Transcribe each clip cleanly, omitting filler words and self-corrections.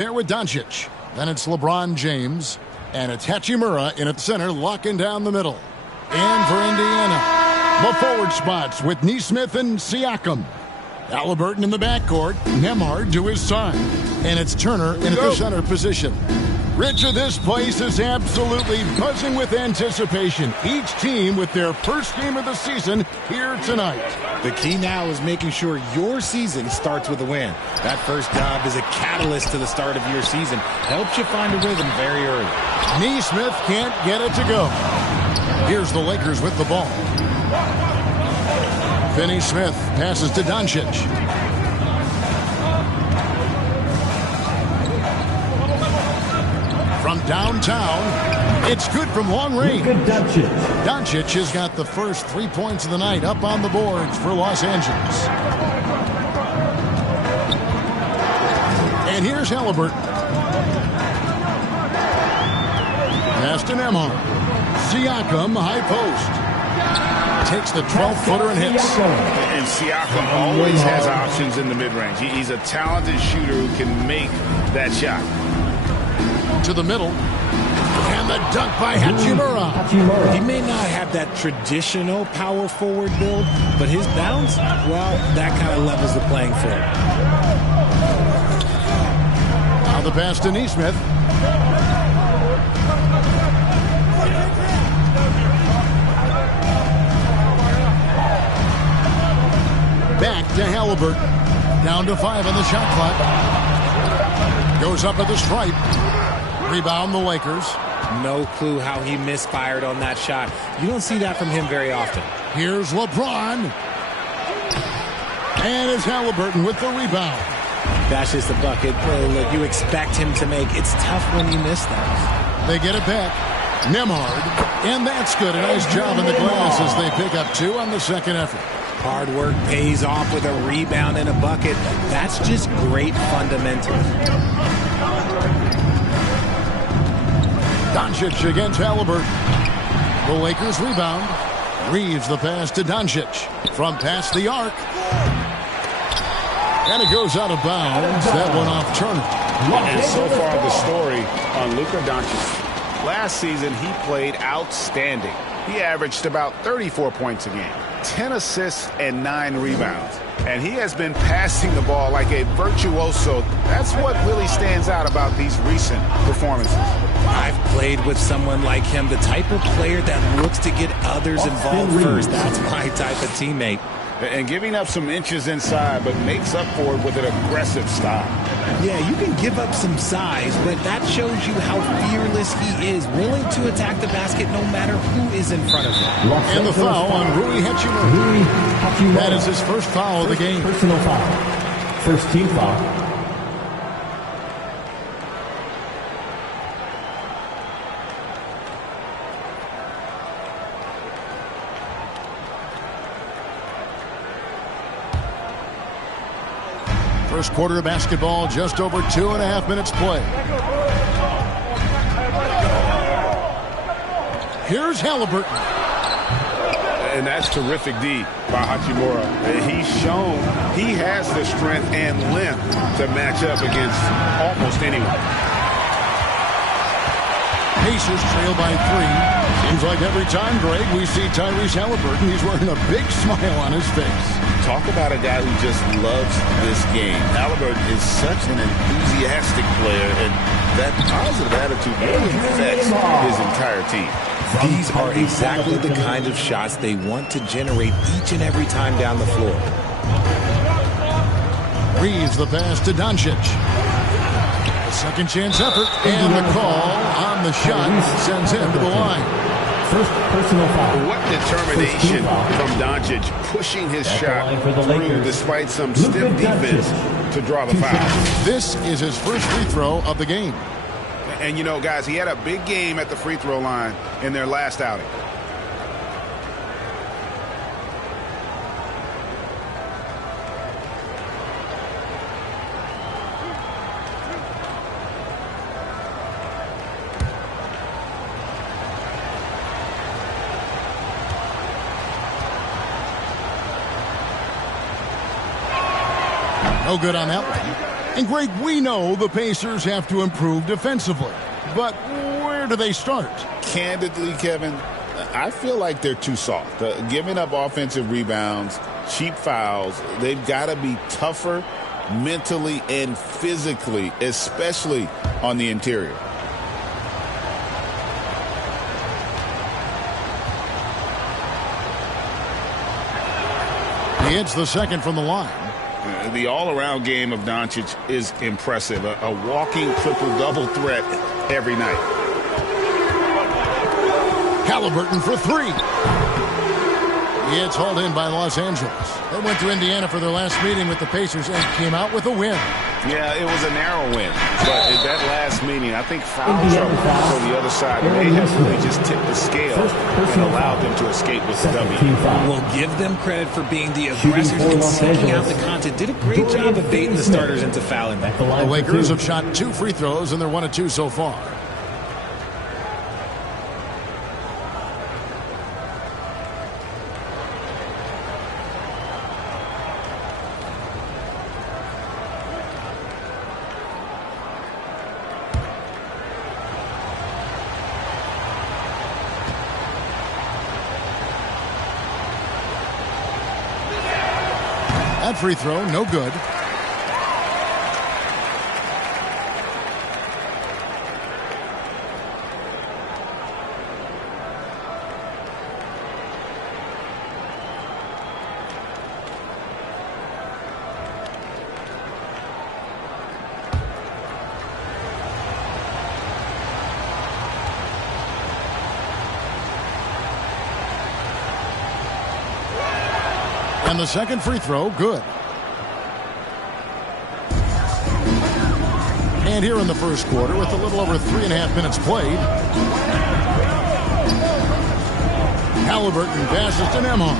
There with Doncic. Then it's LeBron James. And it's Hachimura in at center, locking down the middle. And for Indiana, the forward spots with Nesmith and Siakam. Halliburton in the backcourt, Nembhard to his side. And it's Turner in at the center position. Richard, this place is absolutely buzzing with anticipation. Each team with their first game of the season here tonight. The key now is making sure your season starts with a win. That first job is a catalyst to the start of your season. Helps you find a rhythm very early. Nesmith can't get it to go. Here's the Lakers with the ball. Finney Smith passes to Doncic. From downtown, it's good from long range. Doncic has got the first 3 points of the night up on the boards for Los Angeles. And here's Halliburton. Pass to Nembhard. Siakam, high post. Takes the 12-footer and hits. And Siakam always has options in the mid-range. He's a talented shooter who can make that shot. To the middle. And the dunk by Hachimura. He may not have that traditional power forward build, but his bounce, well, that kind of levels the playing field. Now the pass to Nesmith. Back to Halliburton. Down to 5 on the shot clock. Goes up at the stripe. Rebound the Lakers. No clue how he misfired on that shot. You don't see that from him very often. Here's LeBron. And it's Halliburton with the rebound. That's just a bucket. Look, you expect him to make. It's tough when you miss that. They get it back. Nembhard. And that's good. A nice job in the glass as they pick up 2 on the second effort. Hard work pays off with a rebound and a bucket. That's just great fundamentals. Doncic against Halliburton. The Lakers rebound. Reeves the pass to Doncic. From past the arc. And it goes out of bounds. That one off Turner. And so far the story on Luka Doncic. Last season he played outstanding. He averaged about 34 points a game, 10 assists and 9 rebounds. And he has been passing the ball like a virtuoso. That's what really stands out about these recent performances. I've played with someone like him, the type of player that looks to get others involved first. That's my type of teammate. And giving up some inches inside, but makes up for it with an aggressive style. Yeah, you can give up some size, but that shows you how fearless he is, willing to attack the basket no matter who is in front of him. And the foul on Rui Hachimura. That is his first foul of the game. Personal foul. First team foul. First quarter of basketball, just over 2.5 minutes play. Here's Halliburton. And that's terrific D by Hachimura. He's shown he has the strength and length to match up against almost anyone. Pacers trail by 3. Seems like every time, Greg, we see Tyrese Halliburton, he's wearing a big smile on his face. Talk about a guy who just loves this game. Halliburton is such an enthusiastic player, and that positive attitude really affects his entire team. These are exactly the kind of shots they want to generate each and every time down the floor. Reeves the pass to Doncic. A second chance effort, and the call on the shot sends him to the line. First personal foul. What determination from Doncic, pushing his shot through despite some stiff defense to draw the foul. This is his first free throw of the game. And you know, guys, he had a big game at the free throw line in their last outing. No good on that one. And Greg, we know the Pacers have to improve defensively, but where do they start? Candidly, Kevin, I feel like they're too soft. Giving up offensive rebounds, cheap fouls, they've got to be tougher mentally and physically, especially on the interior. He hits the second from the line. The all-around game of Doncic is impressive. A walking triple-double threat every night. Halliburton for three. It's hauled in by Los Angeles. They went to Indiana for their last meeting with the Pacers and came out with a win. Yeah, it was a narrow win. But at that last meeting, I think foul trouble for the other side may have really just tipped the scale and allowed them to escape with the W. We'll give them credit for being the aggressors and seeking out the content. Did a great job of baiting the starters into fouling them. The Lakers have shot 2 free throws, and they're 1 of 2 so far. That free throw, no good. And the second free throw, good. And here in the first quarter, with a little over 3.5 minutes played, Halliburton passes to Nembhard.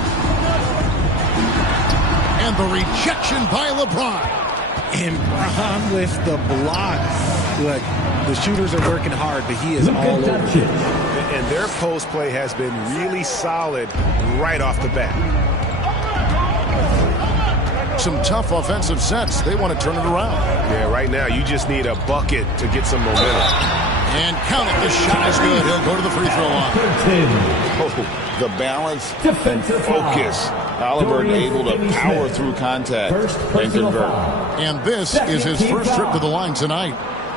And the rejection by LeBron. And Braun with the block. Look, the shooters are working hard, but he is all over. And their post play has been really solid right off the bat. Some tough offensive sets. They want to turn it around. Yeah, right now you just need a bucket to get some momentum. And count it. The shot is good. He'll go to the free throw line. Oh, the balance and focus. Halliburton able to power through contact and convert. And this is his first trip to the line tonight.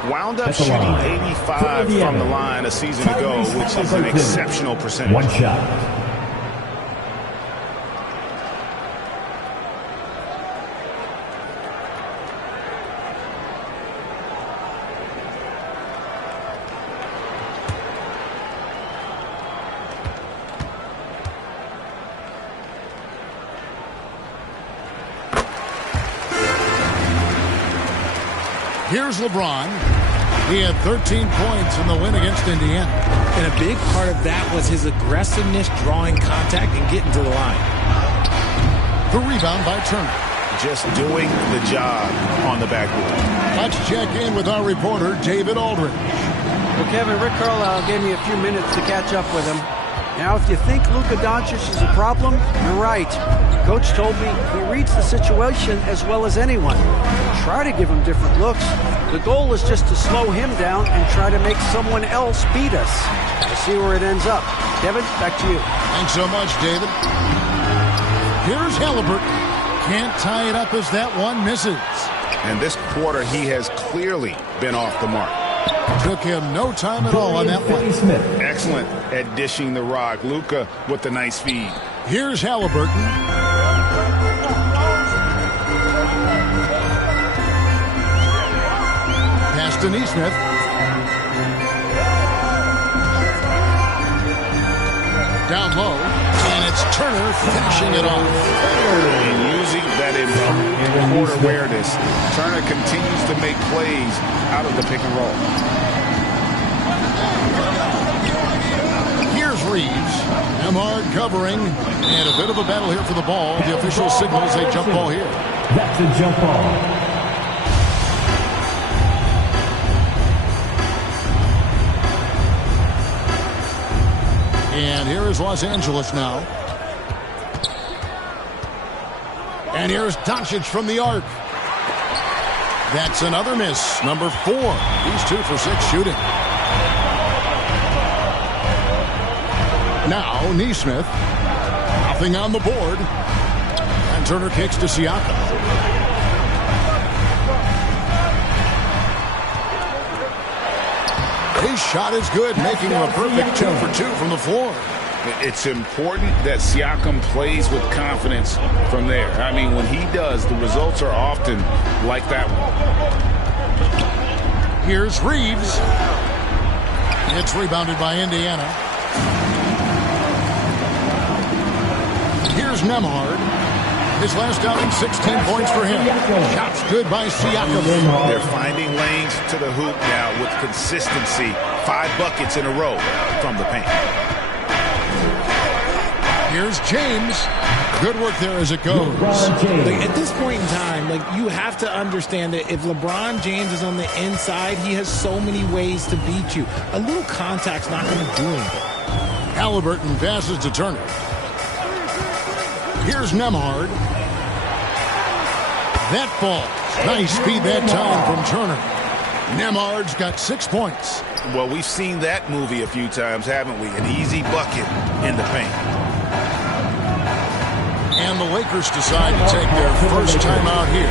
Wound up shooting 85 from the line a season ago, which is an exceptional percentage. One shot. Here's LeBron. He had 13 points in the win against Indiana. And a big part of that was his aggressiveness, drawing contact, and getting to the line. The rebound by Turner. Just doing the job on the backboard. Let's check in with our reporter, David Aldridge. Well, Kevin, Rick Carlisle gave me a few minutes to catch up with him. Now, if you think Luka Doncic is a problem, you're right. Coach told me he reads the situation as well as anyone. Try to give him different looks. The goal is just to slow him down and try to make someone else beat us. We'll see where it ends up. Kevin, back to you. Thanks so much, David. Here's Halliburton. Can't tie it up as that one misses. And this quarter, he has clearly been off the mark. Took him no time at all on that one. Excellent at dishing the rock. Luka with the nice feed. Here's Halliburton. Pass to Neesmith. Down low. And it's Turner finishing it off. And using that improved court awareness, Turner continues to make plays out of the pick and roll. Here's Reeves. Nembhard covering. And a bit of a battle here for the ball. The official signals a jump ball here. That's a jump ball. And here is Los Angeles now. And here's Doncic from the arc. That's another miss. Number 4. He's 2 for 6 shooting. Now, Neesmith. Nothing on the board. And Turner kicks to Siakam. His shot is good, making him a perfect 2 for 2 from the floor. It's important that Siakam plays with confidence from there. I mean, when he does, the results are often like that one. Here's Reeves. It's rebounded by Indiana. Here's Nembhard. His last outing, 16 points for him. Shots good by Siakam. They're finding lanes to the hoop now with consistency. 5 buckets in a row from the paint. Here's James. Good work there as it goes. At this point in time, you have to understand that if LeBron James is on the inside, he has so many ways to beat you. A little contact's not going to do anything. Halliburton passes to Turner. Here's Nembhard. That falls. Nice speed that time from Turner. Nembhard's got 6 points. Well, we've seen that movie a few times, haven't we? An easy bucket in the paint. And the Lakers decide to take their first time out here.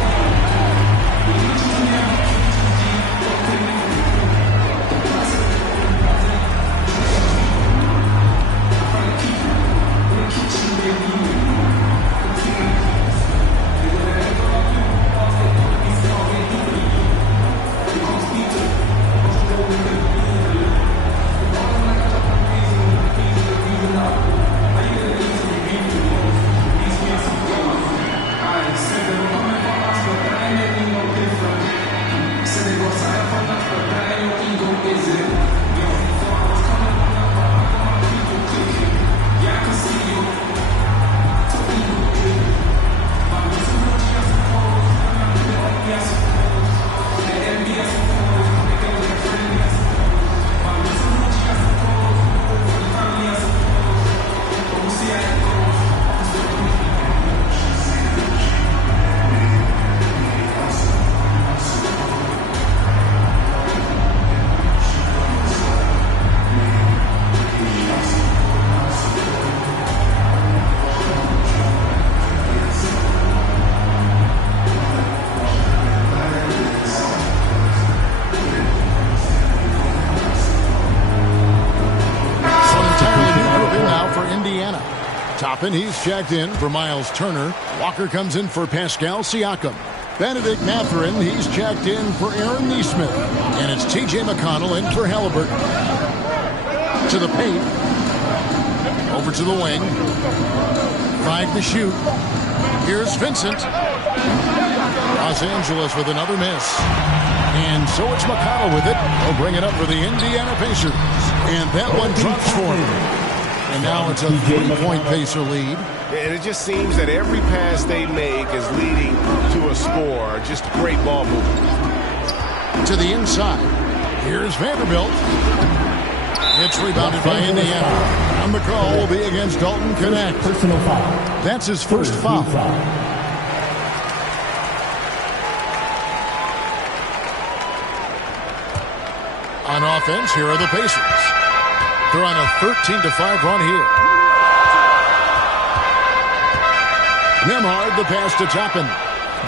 Toppin, he's checked in for Miles Turner. Walker comes in for Pascal Siakam. Benedict Mathurin, he's checked in for Aaron Neesmith. And it's T.J. McConnell in for Halliburton. To the paint. Over to the wing. 5 to shoot. Here's Vincent. Los Angeles with another miss. And so it's McConnell with it. He'll bring it up for the Indiana Pacers. And that one drops for him. And now it's a 3-point Pacer lead. And it just seems that every pass they make is leading to a score. Just great ball movement. To the inside. Here's Vanderbilt. It's rebounded by Indiana. And the call will be against Dalton Kunad. Personal foul. That's his first foul. On offense, here are the Pacers. They're on a 13-5 run here. Nembhard, the pass to Toppin.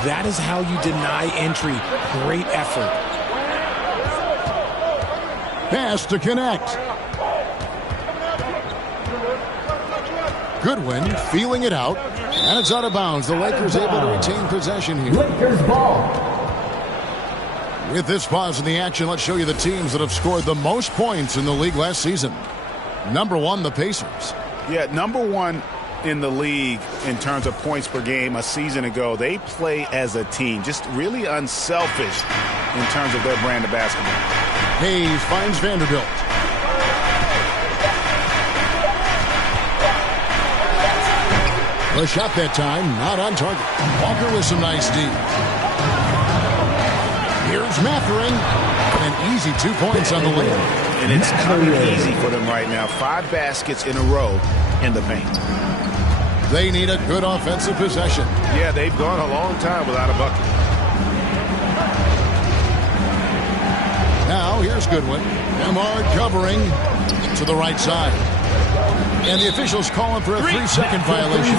That is how you deny entry. Great effort. Pass to connect. Goodwin feeling it out. And it's out of bounds. The Lakers able to retain possession here. Lakers ball. With this pause in the action, let's show you the teams that have scored the most points in the league last season. Number 1, the Pacers. Yeah, number 1 in the league in terms of points per game a season ago. They play as a team, just really unselfish in terms of their brand of basketball. Hayes finds Vanderbilt. The shot that time, not on target. Walker with some nice D. Here's Mathurin. An easy 2 points on the layup. And it's coming easy for them right now. 5 baskets in a row in the paint. They need a good offensive possession. Yeah, they've gone a long time without a bucket. Now here's Goodwin. Emard covering to the right side. And the officials calling for a 3-second violation.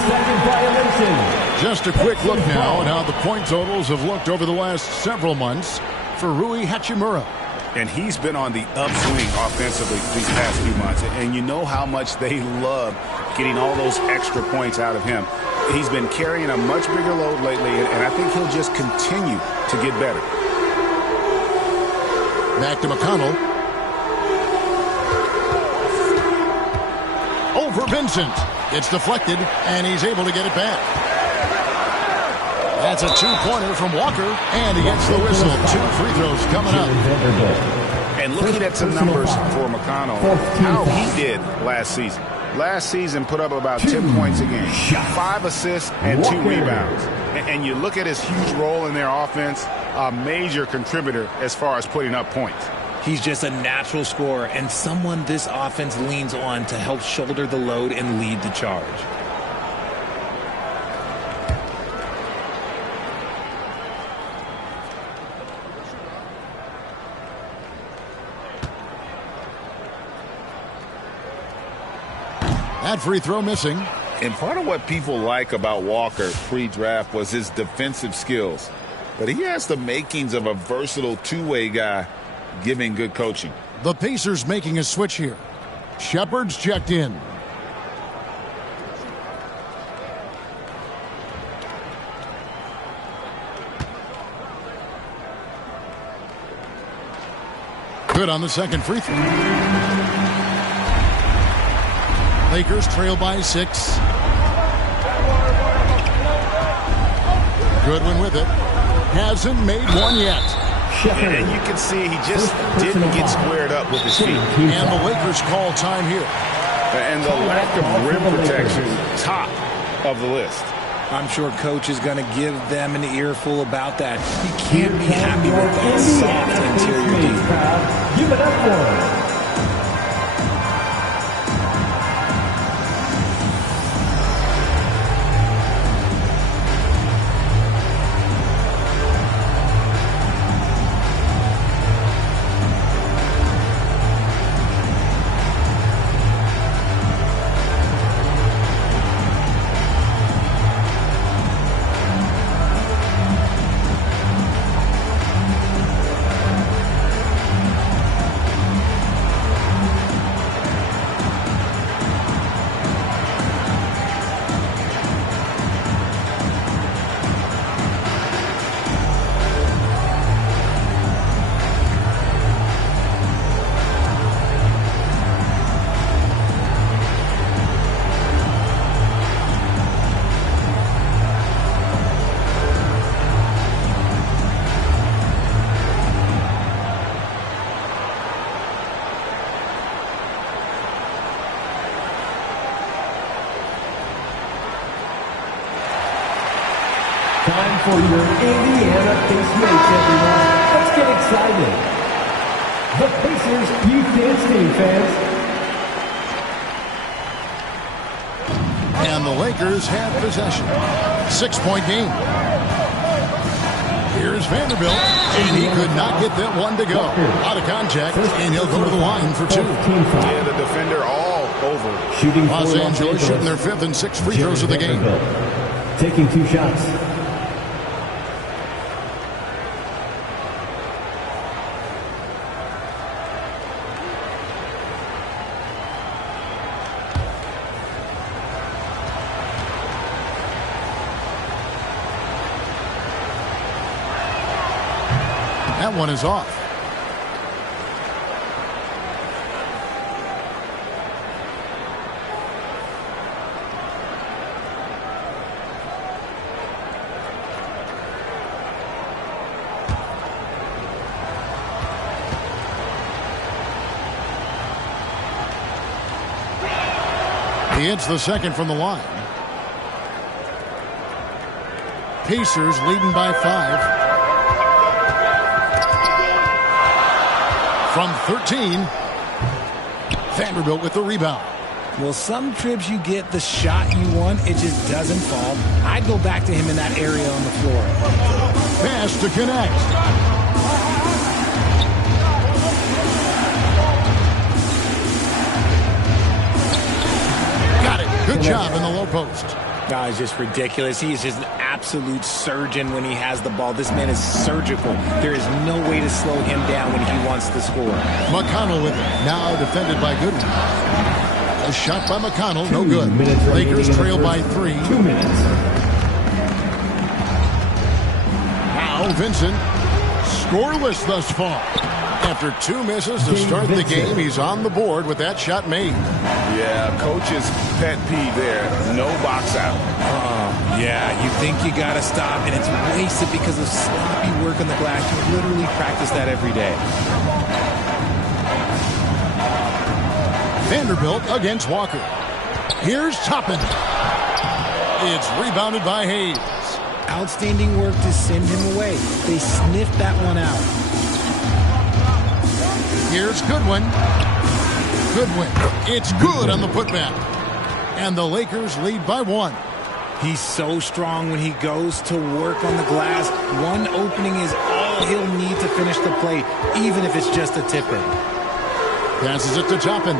Just a quick look now at how the point totals have looked over the last several months for Rui Hachimura. And he's been on the upswing offensively these past few months. And you know how much they love getting all those extra points out of him. He's been carrying a much bigger load lately, and I think he'll just continue to get better. Back to McConnell. Over Vincent. It's deflected, and he's able to get it back. That's a 2-pointer from Walker, and he gets the whistle. 2 free throws coming up. And looking at some numbers for McConnell, how he did last season. Last season put up about 10 points a game, 5 assists and 2 rebounds. And you look at his huge role in their offense, a major contributor as far as putting up points. He's just a natural scorer and someone this offense leans on to help shoulder the load and lead the charge. That free throw missing. And part of what people like about Walker pre-draft was his defensive skills. But he has the makings of a versatile two-way guy, giving good coaching. The Pacers making a switch here. Shepard's checked in. Good on the second free throw. Lakers trail by 6. Goodwin with it. Hasn't made one yet. And you can see he just didn't get squared up with his feet. And the Lakers call time here. And the lack of rim protection, top of the list. I'm sure coach is going to give them an earful about that. He can't be happy with that soft interior D. Give it up for him. Time for your Indiana Pacemates, everyone. Let's get excited. The Pacers Youth Dance Team, fans. And the Lakers have possession. 6-point game. Here's Vanderbilt, and he could not get that one to go. Out of contact, and he'll go to the line for 2. Yeah, the defender all over. Shooting Los Angeles shooting their 5th and 6th free throws of the game. Taking 2 shots. That one is off. He hits the second from the line. Pacers leading by 5. From 13, Vanderbilt with the rebound. Well, some trips you get the shot you want, it just doesn't fall. I'd go back to him in that area on the floor. Pass to connect. job in the low post. No, it's just ridiculous. He is just an absolute surgeon when he has the ball. This man is surgical. There is no way to slow him down when he wants to score. McConnell with it. Now defended by Goodwin. A shot by McConnell, no good. Lakers trail by 3. 2 minutes. Now Vincent, scoreless thus far. After 2 misses to start the game, he's on the board with that shot made. Yeah, coach's pet peeve there. No box out. Yeah, you think you got to stop, and it's wasted because of sloppy work on the glass. You literally practice that every day. Vanderbilt against Walker. Here's Toppin. It's rebounded by Hayes. Outstanding work to send him away. They sniffed that one out. Here's Goodwin. Goodwin. It's good on the putback. And the Lakers lead by 1. He's so strong when he goes to work on the glass. One opening is all he'll need to finish the play, even if it's just a tip-in. Passes it to Toppin.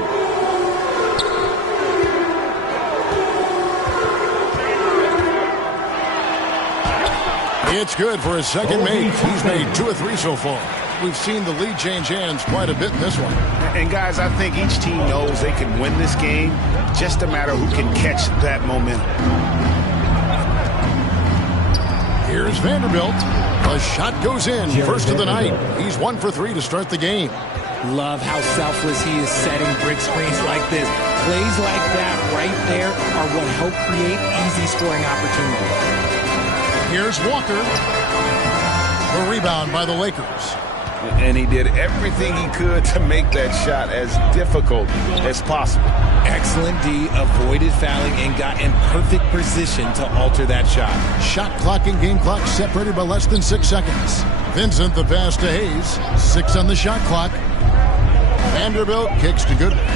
It's good for his second make. He's made 2 of 3 so far. We've seen the lead change hands quite a bit in this one. And guys, I think each team knows they can win this game. Just a matter who can catch that momentum. Here's Vanderbilt. A shot goes in. First of the night. He's 1 for 3 to start the game. Love how selfless he is setting brick screens like this. Plays like that right there are what help create easy scoring opportunities. Here's Walker. The rebound by the Lakers. And he did everything he could to make that shot as difficult as possible. Excellent D, avoided fouling, and got in perfect position to alter that shot. Shot clock and game clock separated by less than 6 seconds. Vincent the pass to Hayes. 6 on the shot clock. Vanderbilt kicks to Goodwin.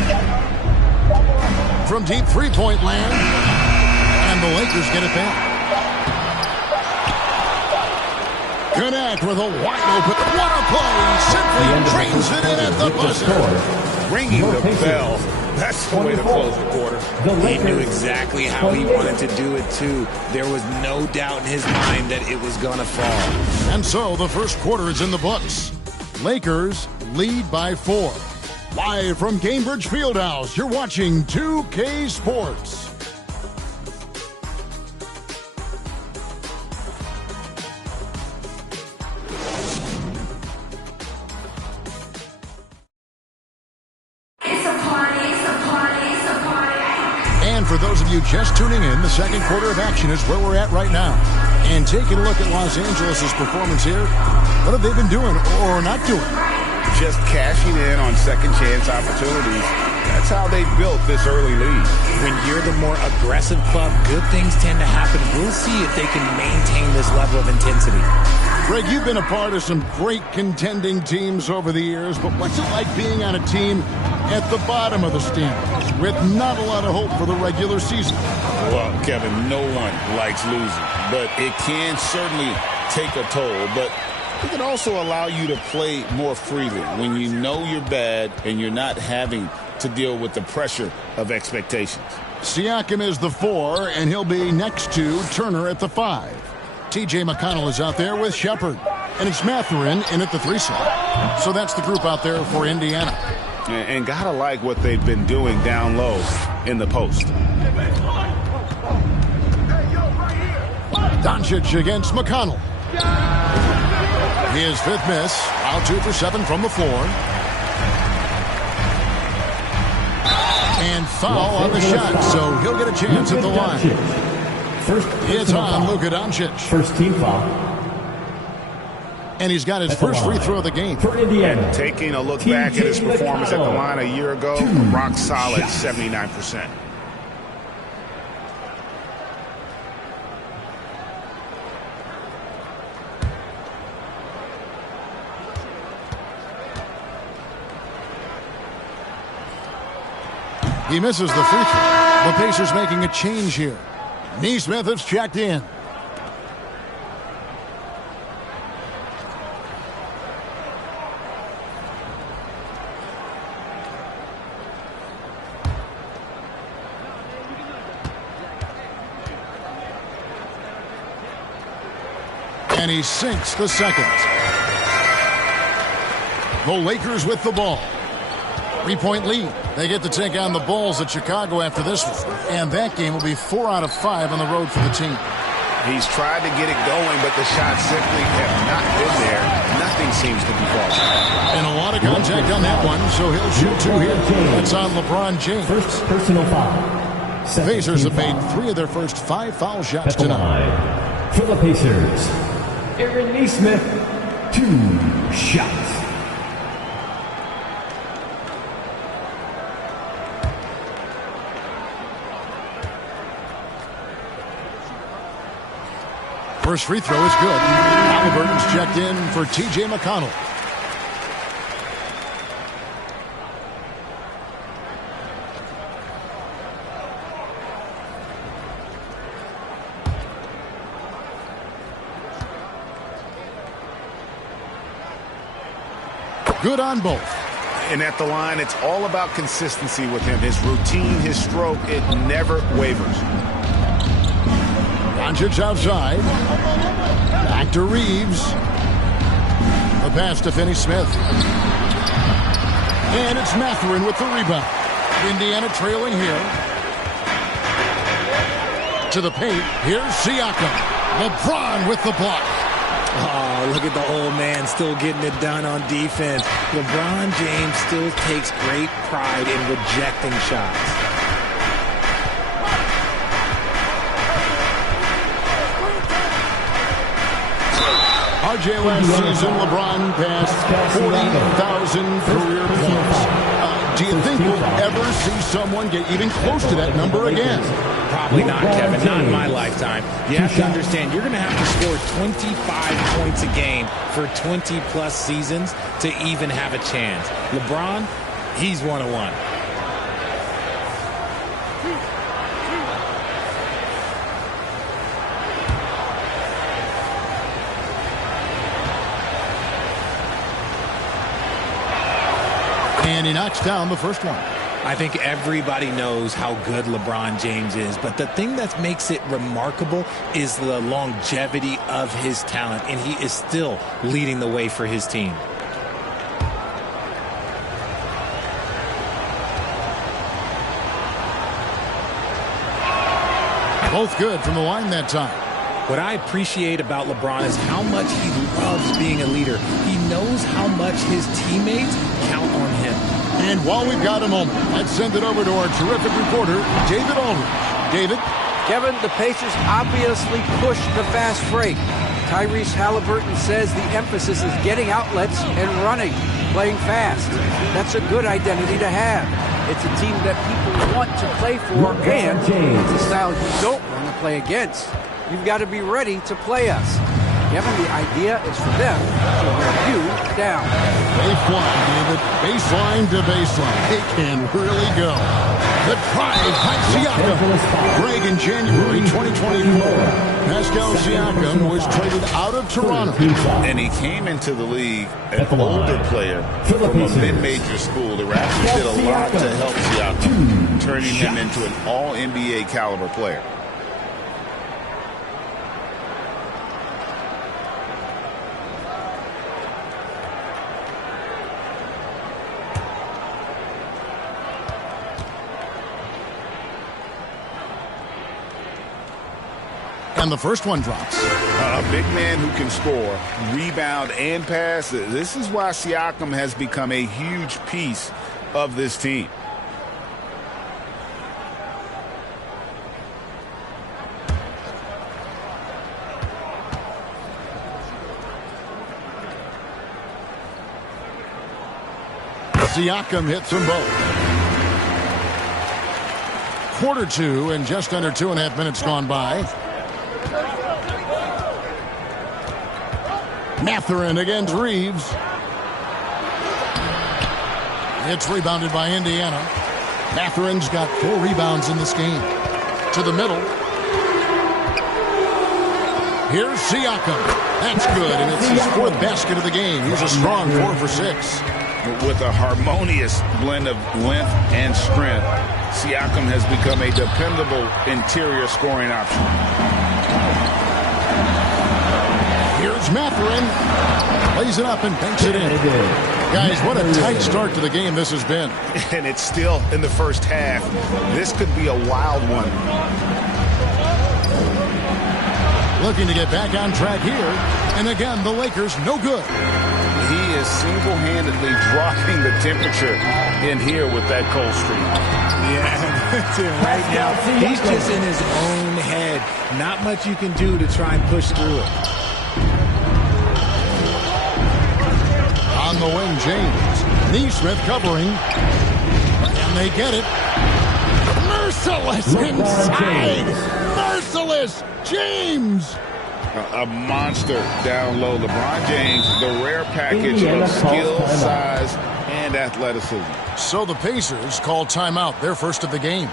From deep three-point land. And the Lakers get it back. Kunad with a wide open. What a play! Simply trains it in at the buzzer. Ringing the bell. That's the way to close the quarter. He knew exactly how he wanted to do it, too. There was no doubt in his mind that it was going to fall. And so the first quarter is in the books. Lakers lead by 4. Live from Cambridge Fieldhouse, you're watching 2K Sports. And for those of you just tuning in, the second quarter of action is where we're at right now. And taking a look at Los Angeles' performance here, what have they been doing or not doing? Just cashing in on second chance opportunities. That's how they built this early lead. When you're the more aggressive club, good things tend to happen. We'll see if they can maintain this level of intensity. Greg, you've been a part of some great contending teams over the years, but what's it like being on a team at the bottom of the standings with not a lot of hope for the regular season? Well, Kevin, no one likes losing, but it can certainly take a toll. But it can also allow you to play more freely when you know you're bad and you're not having to deal with the pressure of expectations. Siakam is the 4, and he'll be next to Turner at the 5. T.J. McConnell is out there with Shepard, and it's Mathurin in at the 3 slot. So that's the group out there for Indiana. And gotta like what they've been doing down low in the post. Doncic against McConnell. His 5th miss. Out 2 for 7 from the floor. And foul on the shot, so he'll get a chance at the line. It's on Luka Doncic. First team foul. And he's got his first free throw of the game. For Indiana. Taking a look back at his performance at the line a year ago, rock solid 79%. He misses the free throw. The Pacers making a change here. Neesmith has checked in. And he sinks the second. The Lakers with the ball. 3-point lead. They get to take on the Bulls at Chicago after this one. And that game will be 4 out of 5 on the road for the team. He's tried to get it going, but the shots simply have not been there. Nothing seems to be falling. And a lot of contact on that one, so he'll shoot 2 here. That's on LeBron James. First personal foul. The Pacers have made 3 of their first 5 foul shots tonight. For the Pacers, Aaron Nesmith, 2 shots. First free throw is good. Halliburton's checked in for T.J. McConnell. Good on both. And at the line, it's all about consistency with him. His routine, his stroke, it never wavers. Doncic outside. Back to Reeves. The pass to Finney-Smith. And it's Mathurin with the rebound. Indiana trailing here. To the paint. Here's Siakam. LeBron with the block. Oh, look at the old man still getting it done on defense. LeBron James still takes great pride in rejecting shots. RJ last season, LeBron passed 40,000 career points. Do you think we'll ever see someone get even close to that number again? Probably not, Kevin. Not in my lifetime. You have to understand, you're going to have to score 25 points a game for 20-plus seasons to even have a chance. LeBron, he's one-on-one. And he knocks down the first one. I think everybody knows how good LeBron James is, but the thing that makes it remarkable is the longevity of his talent, and he is still leading the way for his team. Both good from the line that time. What I appreciate about LeBron is how much he loves being a leader. He knows how much his teammates count on him. And while we've got a moment, let's send it over to our terrific reporter, David Aldridge. David? Kevin, the Pacers obviously pushed the fast break. Tyrese Halliburton says the emphasis is getting outlets and running, playing fast. That's a good identity to have. It's a team that people want to play for, and it's a style you don't want to play against. You've got to be ready to play us. Kevin, the idea is for them to wear you down. Baseline, David. Baseline to baseline. It can really go. The drive by Siakam. Greg, in January 2024, Pascal Siakam was traded out of Toronto. And he came into the league an older player from a mid-major school. The Raptors did a lot to help Siakam, turning him into an all-NBA caliber player. And the first one drops. A big man who can score, rebound, and pass. This is why Siakam has become a huge piece of this team. Siakam hits them both. Quarter 2 and just under 2.5 minutes gone by. Mathurin against Reeves. It's rebounded by Indiana. Mathurin's got 4 rebounds in this game. To the middle. Here's Siakam. That's good, and it's his 4th basket of the game. He's a strong 4 for 6. With a harmonious blend of length and strength, Siakam has become a dependable interior scoring option. Here's Mathurin. Lays it up and banks it in. Guys, what a tight start to the game this has been. And it's still in the first half. This could be a wild one. Looking to get back on track here. And again, the Lakers no good. He is single-handedly dropping the temperature in here with that cold streak. Yeah, right now, he's just in his own head. Not much you can do to try and push through it. On the wing, James. Neesmith covering. And they get it. Merciless inside. Merciless James. A monster down low. LeBron James, the rare package of skill, size, and athleticism. So the Pacers call timeout, their first of the game.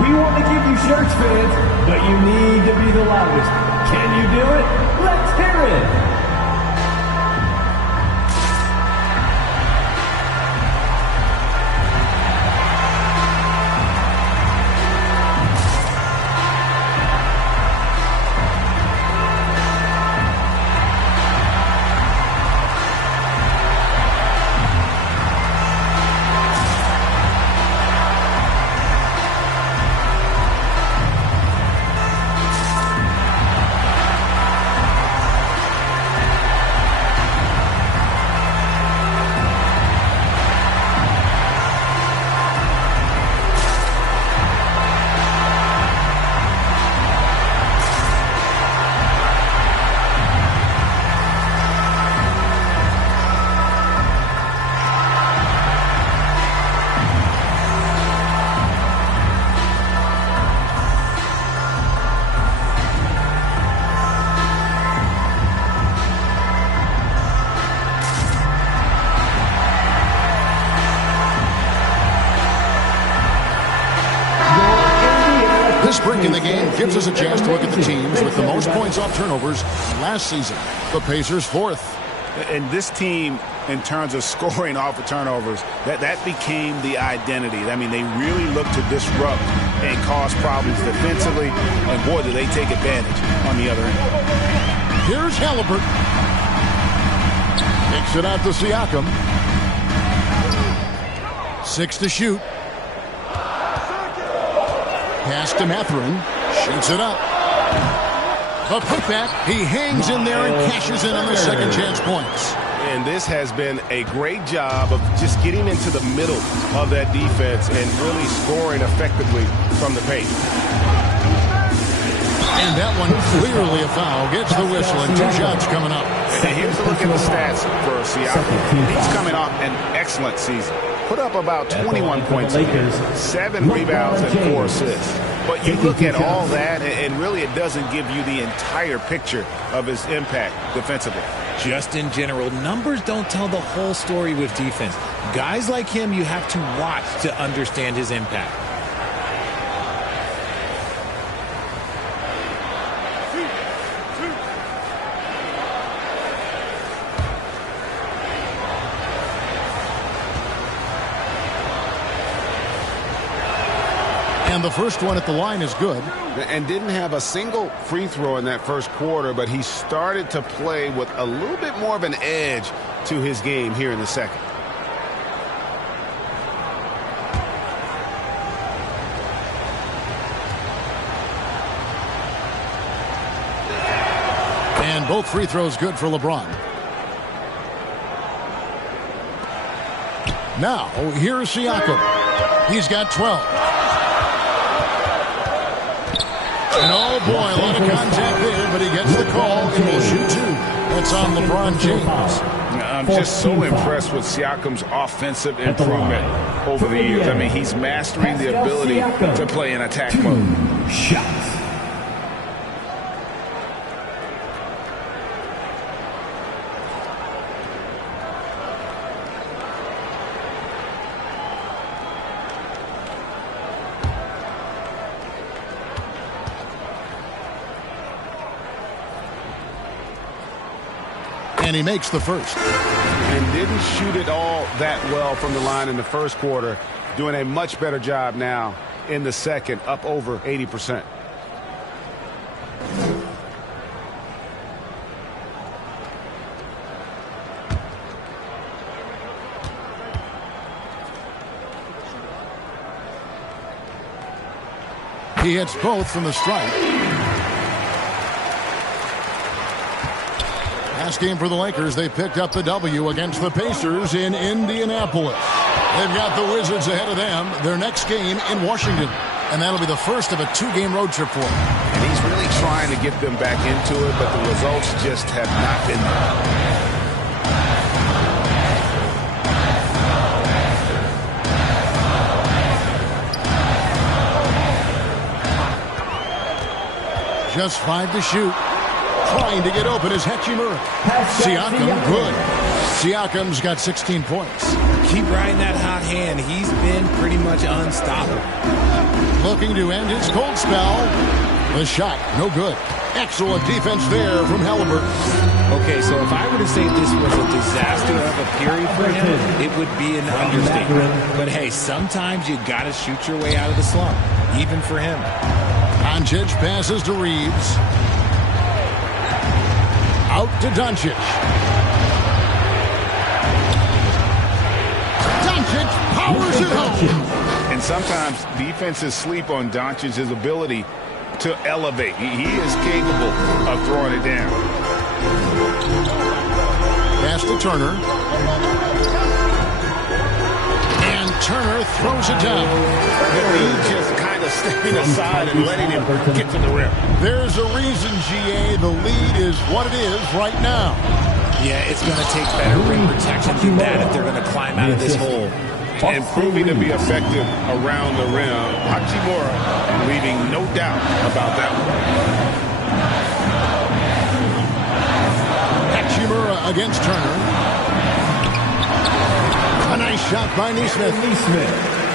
We want to give you shirts, fans, but you need to be the loudest. Can you do it? Let's hear it. This break in the game gives us a chance to look at the teams with the most points off turnovers last season. The Pacers fourth. And this team, in terms of scoring off of turnovers, that became the identity. I mean, they really look to disrupt and cause problems defensively. And boy, do they take advantage on the other end. Here's Halliburton. Kicks it out to Siakam. 6 to shoot. Pass to Mathurin. Shoots it up. The putback. He hangs in there and cashes in on the second chance points. And this has been a great job of just getting into the middle of that defense and really scoring effectively from the paint. And that one clearly a foul. Gets the whistle and 2 shots coming up. And here's a look at the stats for Siakam. He's coming off an excellent season. Put up about 21 points, 7 rebounds, and 4 assists. But you look at all that, and really it doesn't give you the entire picture of his impact defensively. Just in general, numbers don't tell the whole story with defense. Guys like him, you have to watch to understand his impact. And the first one at the line is good. And didn't have a single free throw in that first quarter, but he started to play with a little bit more of an edge to his game here in the second. And both free throws good for LeBron. Now, here's Siakam. He's got 12. And oh boy, a lot of contact there, but he gets the call and will shoot 2. That's on LeBron James. I'm just so impressed with Siakam's offensive improvement over the years. I mean, he's mastering the ability to play in attack mode. Shots. And he makes the first. And didn't shoot it all that well from the line in the first quarter. Doing a much better job now in the second, up over 80%. He hits both from the stripe. Last game for the Lakers, they picked up the W against the Pacers in Indianapolis. They've got the Wizards ahead of them. Their next game in Washington. And that'll be the first of a 2-game road trip for him. And he's really trying to get them back into it, but the results just have not been there. Just 5 to shoot. Trying to get open is Hachimura. Siakam, good. Siakam's got 16 points. Keep riding that hot hand. He's been pretty much unstoppable. Looking to end his cold spell. The shot, no good. Excellent defense there from Halliburton. Okay, so if I were to say this was a disaster of a period for him, it would be an understatement. But hey, sometimes you got to shoot your way out of the slump, even for him. Doncic passes to Reeves. Out to Doncic. Doncic powers it home. And sometimes defenses sleep on Doncic's ability to elevate. He is capable of throwing it down. Pass to Turner. And Turner throws it down. He's just kind of stepping aside and letting him get to the rim. There's a reason, GA, the lead is what it is right now. Yeah, it's going to take better rim protection than that if they're going to climb out of this hole. And proving to be effective around the rim. Hachimura leaving no doubt about that one. Hachimura against Turner. A nice shot by Neesmith.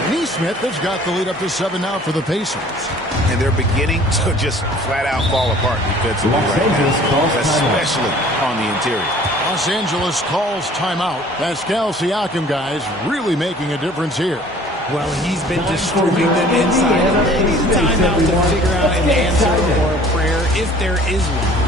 Neesmith has got the lead up to 7 now for the Pacers. And they're beginning to just flat out fall apart defensively right now, especially on the interior. Los Angeles calls timeout. Pascal Siakam, guys, really making a difference here. Well, he's been destroying them inside. They need a timeout to figure out an answer or a prayer if there is one.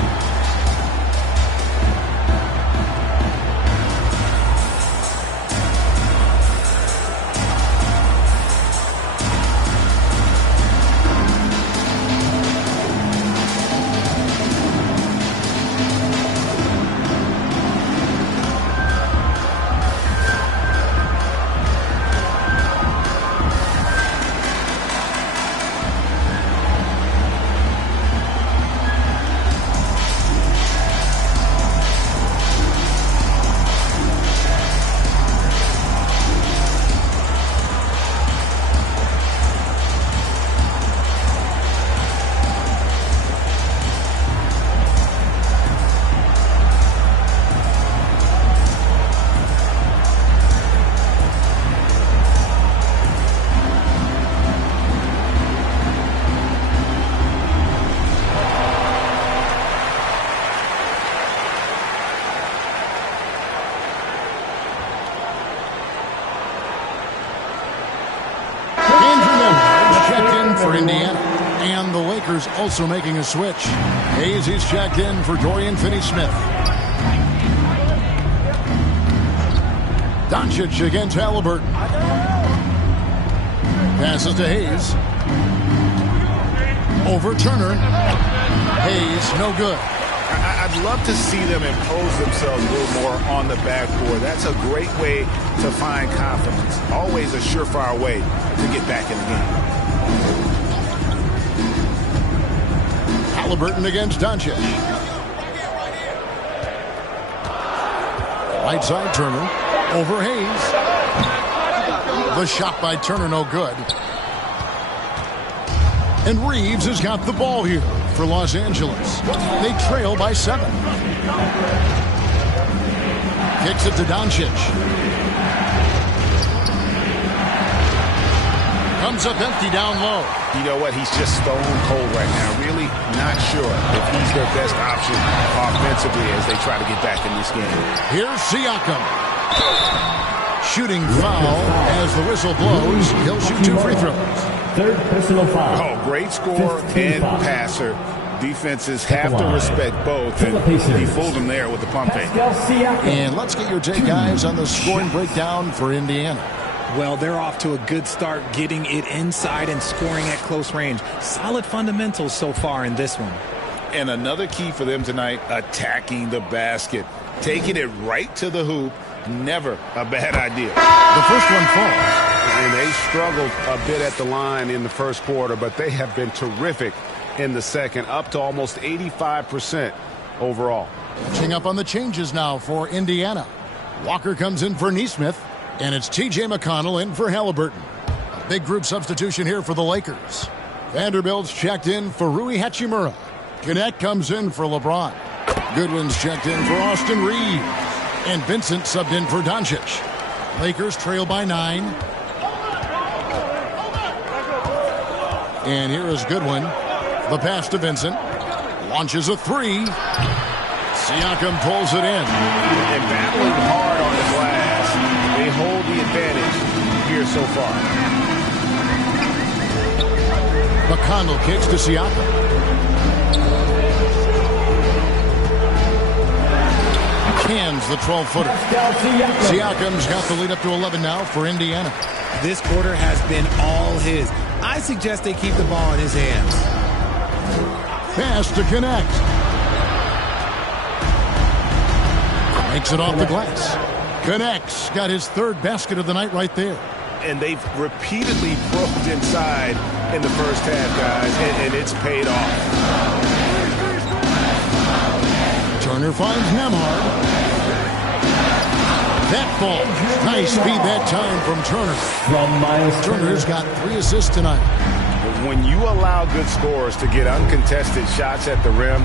For Indiana. And the Lakers also making a switch. Hayes is checked in for Dorian Finney-Smith. Doncic against Halliburton. Passes to Hayes. Over Turner. Hayes, no good. I'd love to see them impose themselves a little more on the backboard. That's a great way to find confidence. Always a surefire way to get back in the game. Halliburton against Doncic. Right side Turner. Over Hayes. The shot by Turner, no good. And Reeves has got the ball here for Los Angeles. They trail by 7. Kicks it to Doncic. Comes up empty down low. You know what? He's just stone cold right now. Really not sure if he's their best option offensively as they try to get back in this game. Here's Siakam. Shooting foul as the whistle blows. He'll shoot 2 free throws. Third personal foul. Oh, great score and passer. Defenses have to respect both, and he fooled them there with the pump fake. And let's get your take, guys, on the scoring breakdown for Indiana. Well, they're off to a good start getting it inside and scoring at close range. Solid fundamentals so far in this one. And another key for them tonight, attacking the basket. Taking it right to the hoop, never a bad idea. The first one falls. And they struggled a bit at the line in the first quarter, but they have been terrific in the second, up to almost 85% overall. Catching up on the changes now for Indiana. Walker comes in for Neesmith, and it's T.J. McConnell in for Halliburton. A big group substitution here for the Lakers. Vanderbilt's checked in for Rui Hachimura. Kunad comes in for LeBron. Goodwin's checked in for Austin Reeves. And Vincent subbed in for Doncic. Lakers trail by 9. And here is Goodwin. The pass to Vincent. Launches a 3. Siakam pulls it in. And battling hard on the glass. They hold the advantage here so far. McConnell kicks to Siakam. Hands the 12-footer. Siakam's got the lead up to 11 now for Indiana. This quarter has been all his. I suggest they keep the ball in his hands. Pass to connect. Makes it off the glass. Connects. Got his third basket of the night right there. And they've repeatedly probed inside in the first half, guys, and it's paid off. Turner finds Nemhard. That ball. Nice feed that time from Turner. From Miles Turner's got 3 assists tonight. When you allow good scorers to get uncontested shots at the rim,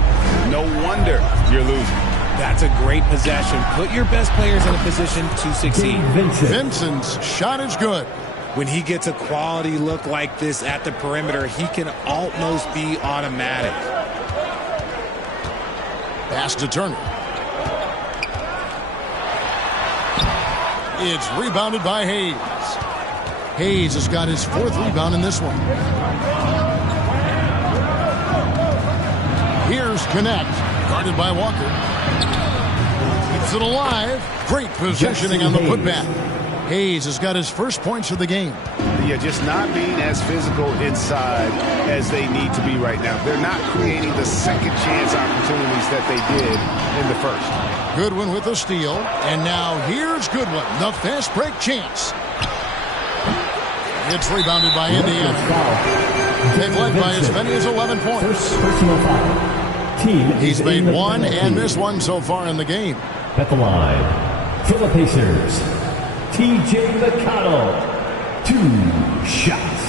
no wonder you're losing. That's a great possession. Put your best players in a position to succeed. Vincent's shot is good. When he gets a quality look like this at the perimeter, he can almost be automatic. Pass to Turner. It's rebounded by Hayes. Hayes has got his 4th rebound in this one. Here's Connect, guarded by Walker. Keeps it alive. Great positioning on the putback. Hayes has got his first points of the game. Yeah, just not being as physical inside as they need to be right now. They're not creating the second chance opportunities that they did in the first. Goodwin with a steal. And now here's Goodwin, the fast break chance. It's rebounded by Indiana. They've led by as many as 11 points. First personal foul. He's made 1 and missed 1 so far in the game. At the line, for the Pacers, T.J. McConnell. 2 shots.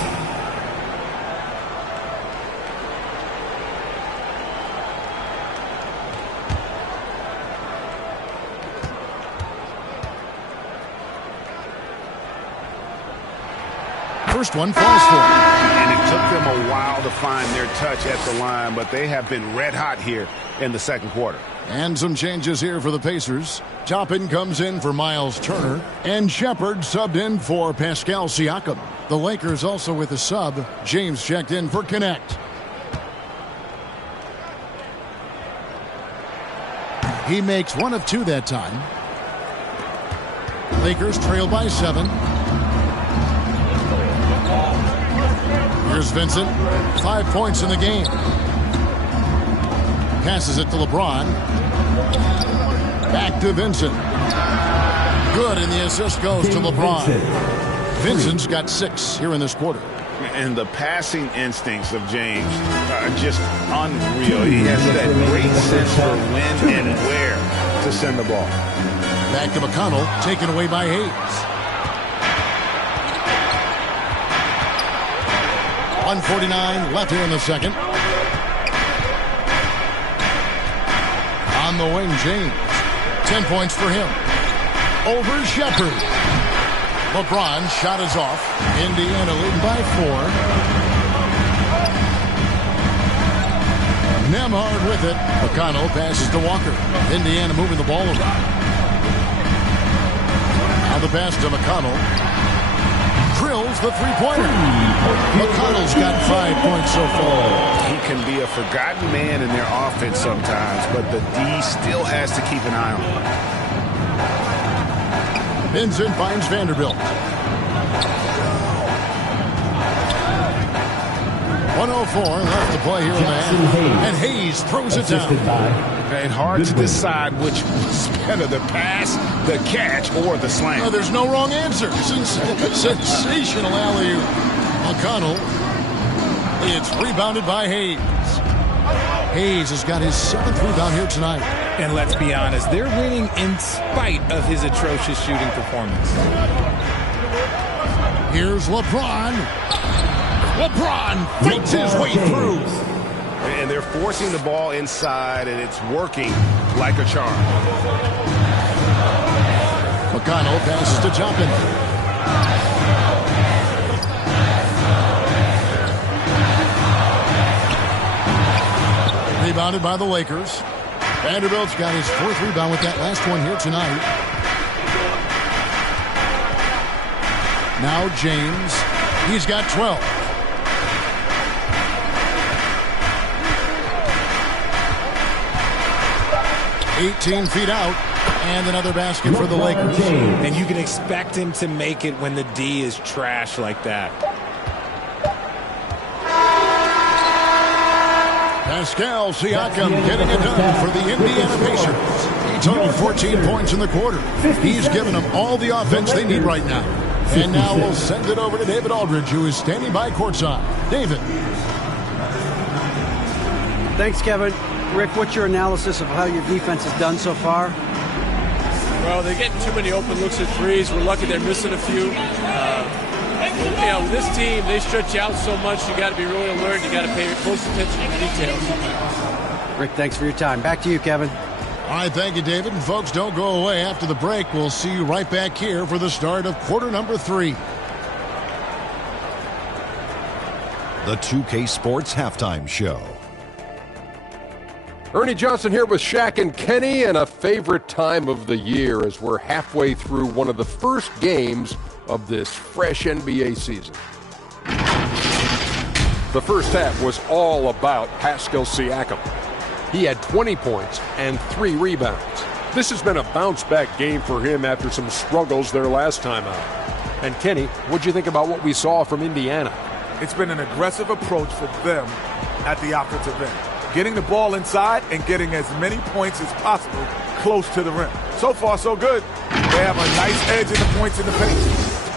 First one falls for him. And it took them a while to find their touch at the line, but they have been red hot here in the second quarter. And some changes here for the Pacers. Toppin comes in for Miles Turner, and Shepard subbed in for Pascal Siakam. The Lakers also with a sub. James checked in for Connect. He makes 1 of 2 that time. Lakers trail by 7. Here's Vincent. 5 points in the game. Passes it to LeBron. Back to Vincent. Good, and the assist goes to LeBron. Vincent's got 6 here in this quarter. And the passing instincts of James are just unreal. He has that great sense for when and where to send the ball. Back to McConnell, taken away by Hayes. 1:49 left here in the second. On the wing, James. 10 points for him. Over Shepard. LeBron shot is off. Indiana leading by 4. Nemhard with it. McConnell passes to Walker. Indiana moving the ball around. Now the pass to McConnell. Drills the three-pointer. McConnell's got 5 points so far. He can be a forgotten man in their offense sometimes, but the D still has to keep an eye on him. Vincent finds Vanderbilt. .104 left to play here in the half. And Hayes throws it down. And hard to decide which was better, the pass, the catch, or the slam. There's no wrong answer. Sensational alley-oop. McConnell. It's rebounded by Hayes. Hayes has got his 7th rebound here tonight. And let's be honest, they're winning in spite of his atrocious shooting performance. Here's LeBron. LeBron fights his way through. And they're forcing the ball inside, and it's working like a charm. McConnell passes to Joplin. Rebounded by the Lakers. Vanderbilt's got his 4th rebound with that last one here tonight. Now James. He's got 12. .18 feet out, and another basket for the Lakers. And you can expect him to make it when the D is trash like that. Pascal Siakam getting it done for the Indiana Pacers. He totaled 14 points in the quarter. He's given them all the offense they need right now. And now we'll send it over to David Aldridge, who is standing by courtside. David. Thanks, Kevin. Rick, what's your analysis of how your defense has done so far? Well, they're getting too many open looks at threes. We're lucky they're missing a few. This team, they stretch you out so much, you got to be really alert. You got to pay close attention to the details. Rick, thanks for your time. Back to you, Kevin. All right, thank you, David. And folks, don't go away. After the break, we'll see you right back here for the start of quarter number 3. The 2K Sports Halftime Show. Ernie Johnson here with Shaq and Kenny, and a favorite time of the year as we're halfway through one of the first games of this fresh NBA season. The first half was all about Pascal Siakam. He had 20 points and 3 rebounds. This has been a bounce-back game for him after some struggles their last time out. And Kenny, what'd you think about what we saw from Indiana? It's been an aggressive approach for them at the offensive end. Getting the ball inside and getting as many points as possible close to the rim. So far, so good. They have a nice edge in the points in the paint.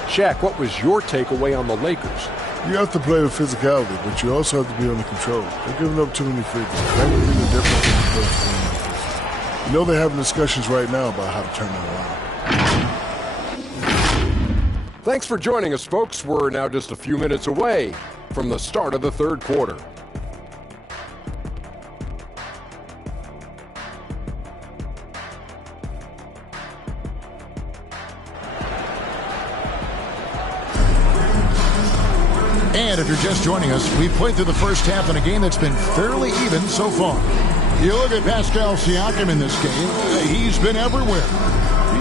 Shaq, what was your takeaway on the Lakers? You have to play with physicality, but you also have to be under control. They're giving up too many free throws. That would be the difference in the first game. You know they're having discussions right now about how to turn that around. Thanks for joining us, folks. We're now just a few minutes away from the start of the third quarter. And if you're just joining us, we've played through the first half in a game that's been fairly even so far. You look at Pascal Siakam in this game, he's been everywhere.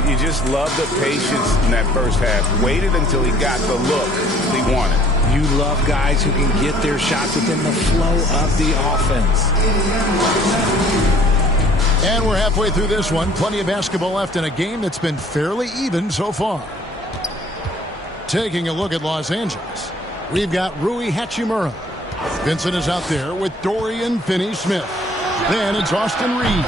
You just love the patience in that first half. Waited until he got the look he wanted. You love guys who can get their shots within the flow of the offense. And we're halfway through this one. Plenty of basketball left in a game that's been fairly even so far. Taking a look at Los Angeles, we've got Rui Hachimura. Vincent is out there with Dorian Finney-Smith. Then it's Austin Reeves.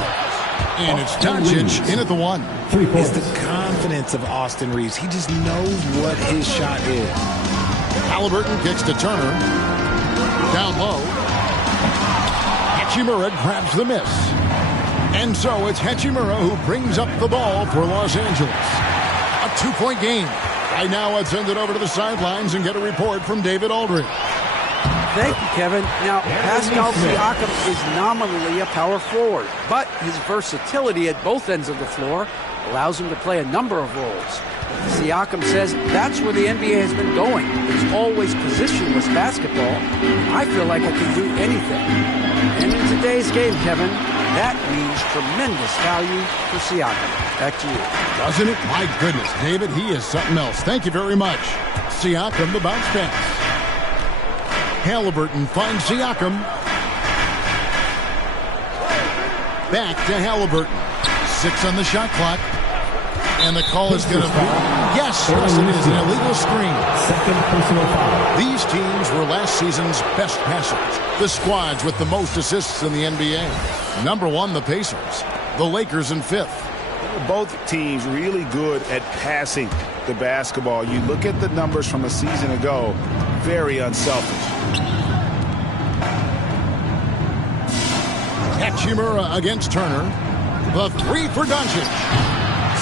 And it's Doncic in at the 1. It's the confidence of Austin Reeves. He just knows what his shot is. Halliburton kicks to Turner. Down low. Hachimura grabs the miss. And so it's Hachimura who brings up the ball for Los Angeles. A 2-point game. Right now, let's send it over to the sidelines and get a report from David Aldridge. Thank you, Kevin. Now, Pascal Siakam is nominally a power forward, but his versatility at both ends of the floor allows him to play a number of roles. Siakam says that's where the NBA has been going. It's always positionless basketball. I feel like I can do anything. And in today's game, Kevin, that means tremendous value for Siakam. Back to you. Doesn't it? My goodness, David, he is something else. Thank you very much. Siakam, the bounce pass. Halliburton finds Siakam. Back to Halliburton. 6 on the shot clock. And the call is going to be, yes, it is an illegal screen. Second personal foul. These teams were last season's best passers. The squads with the most assists in the NBA. Number 1, the Pacers. The Lakers in 5th. Both teams really good at passing the basketball. You look at the numbers from a season ago, very unselfish. Hachimura against Turner. The 3 for Doncic.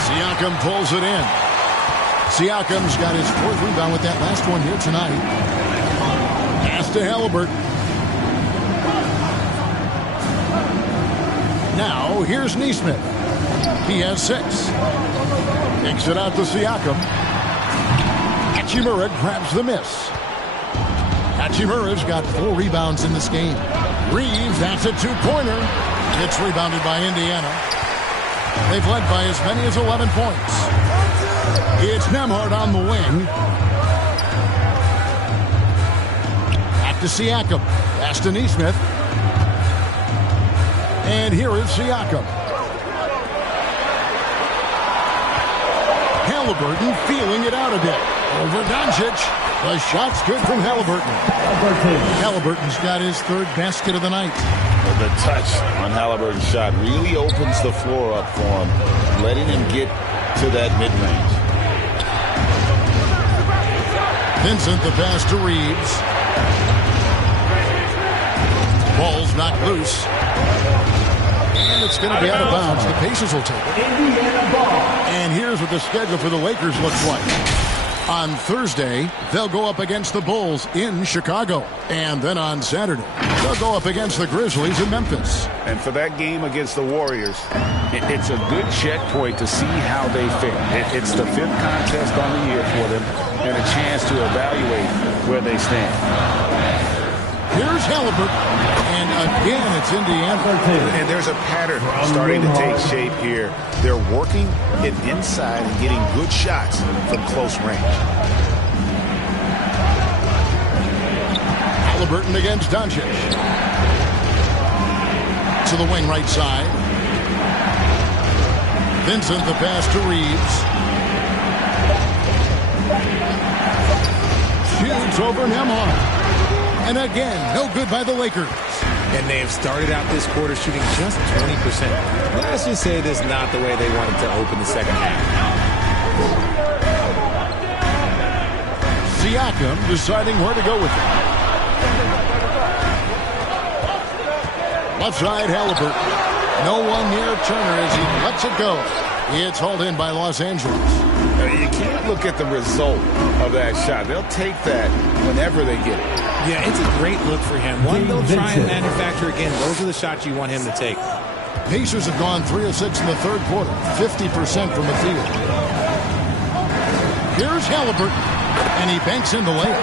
Siakam pulls it in. Siakam's got his 4th rebound with that last one here tonight. Pass to Halliburton. Now, here's Nesmith. He has 6. Kicks it out to Siakam. Hachimura grabs the miss. Hachimura's got 4 rebounds in this game. Reeves, that's a 2-pointer. It's rebounded by Indiana. They've led by as many as 11 points. It's Nembhard on the wing. Back to Siakam. Pass to Nesmith. And here is Siakam. Halliburton feeling it out a bit. Over Doncic. The shot's good from Halliburton. Halliburton's got his 3rd basket of the night. The touch on Halliburton's shot really opens the floor up for him, letting him get to that mid-range. Vincent, the pass to Reeves. Ball's knocked loose. And it's going to be out of bounds. The Pacers will take it. And here's what the schedule for the Lakers looks like. On Thursday, they'll go up against the Bulls in Chicago. And then on Saturday, they'll go up against the Grizzlies in Memphis. And for that game against the Warriors, it's a good checkpoint to see how they fare. It's the 5th contest on the year for them and a chance to evaluate where they stand. Here's Halliburton. And again, it's Indiana. And there's a pattern starting to take shape here. They're working it inside and getting good shots from close range. Halliburton against Doncic. To the wing right side. Vincent, the pass to Reeves. Shoots over Nembhard. And again, no good by the Lakers. And they have started out this quarter shooting just 20%. Let's just say this is not the way they wanted to open the second half. Siakam deciding where to go with it. Left side, Halliburton. No one near Turner as he lets it go. It's hauled in by Los Angeles. You can't look at the result of that shot. They'll take that whenever they get it. Yeah, it's a great look for him. One they'll try and manufacture again. Those are the shots you want him to take. Pacers have gone 3 of 6 in the 3rd quarter. 50% from the field. Here's Halliburton. And he banks in the layup.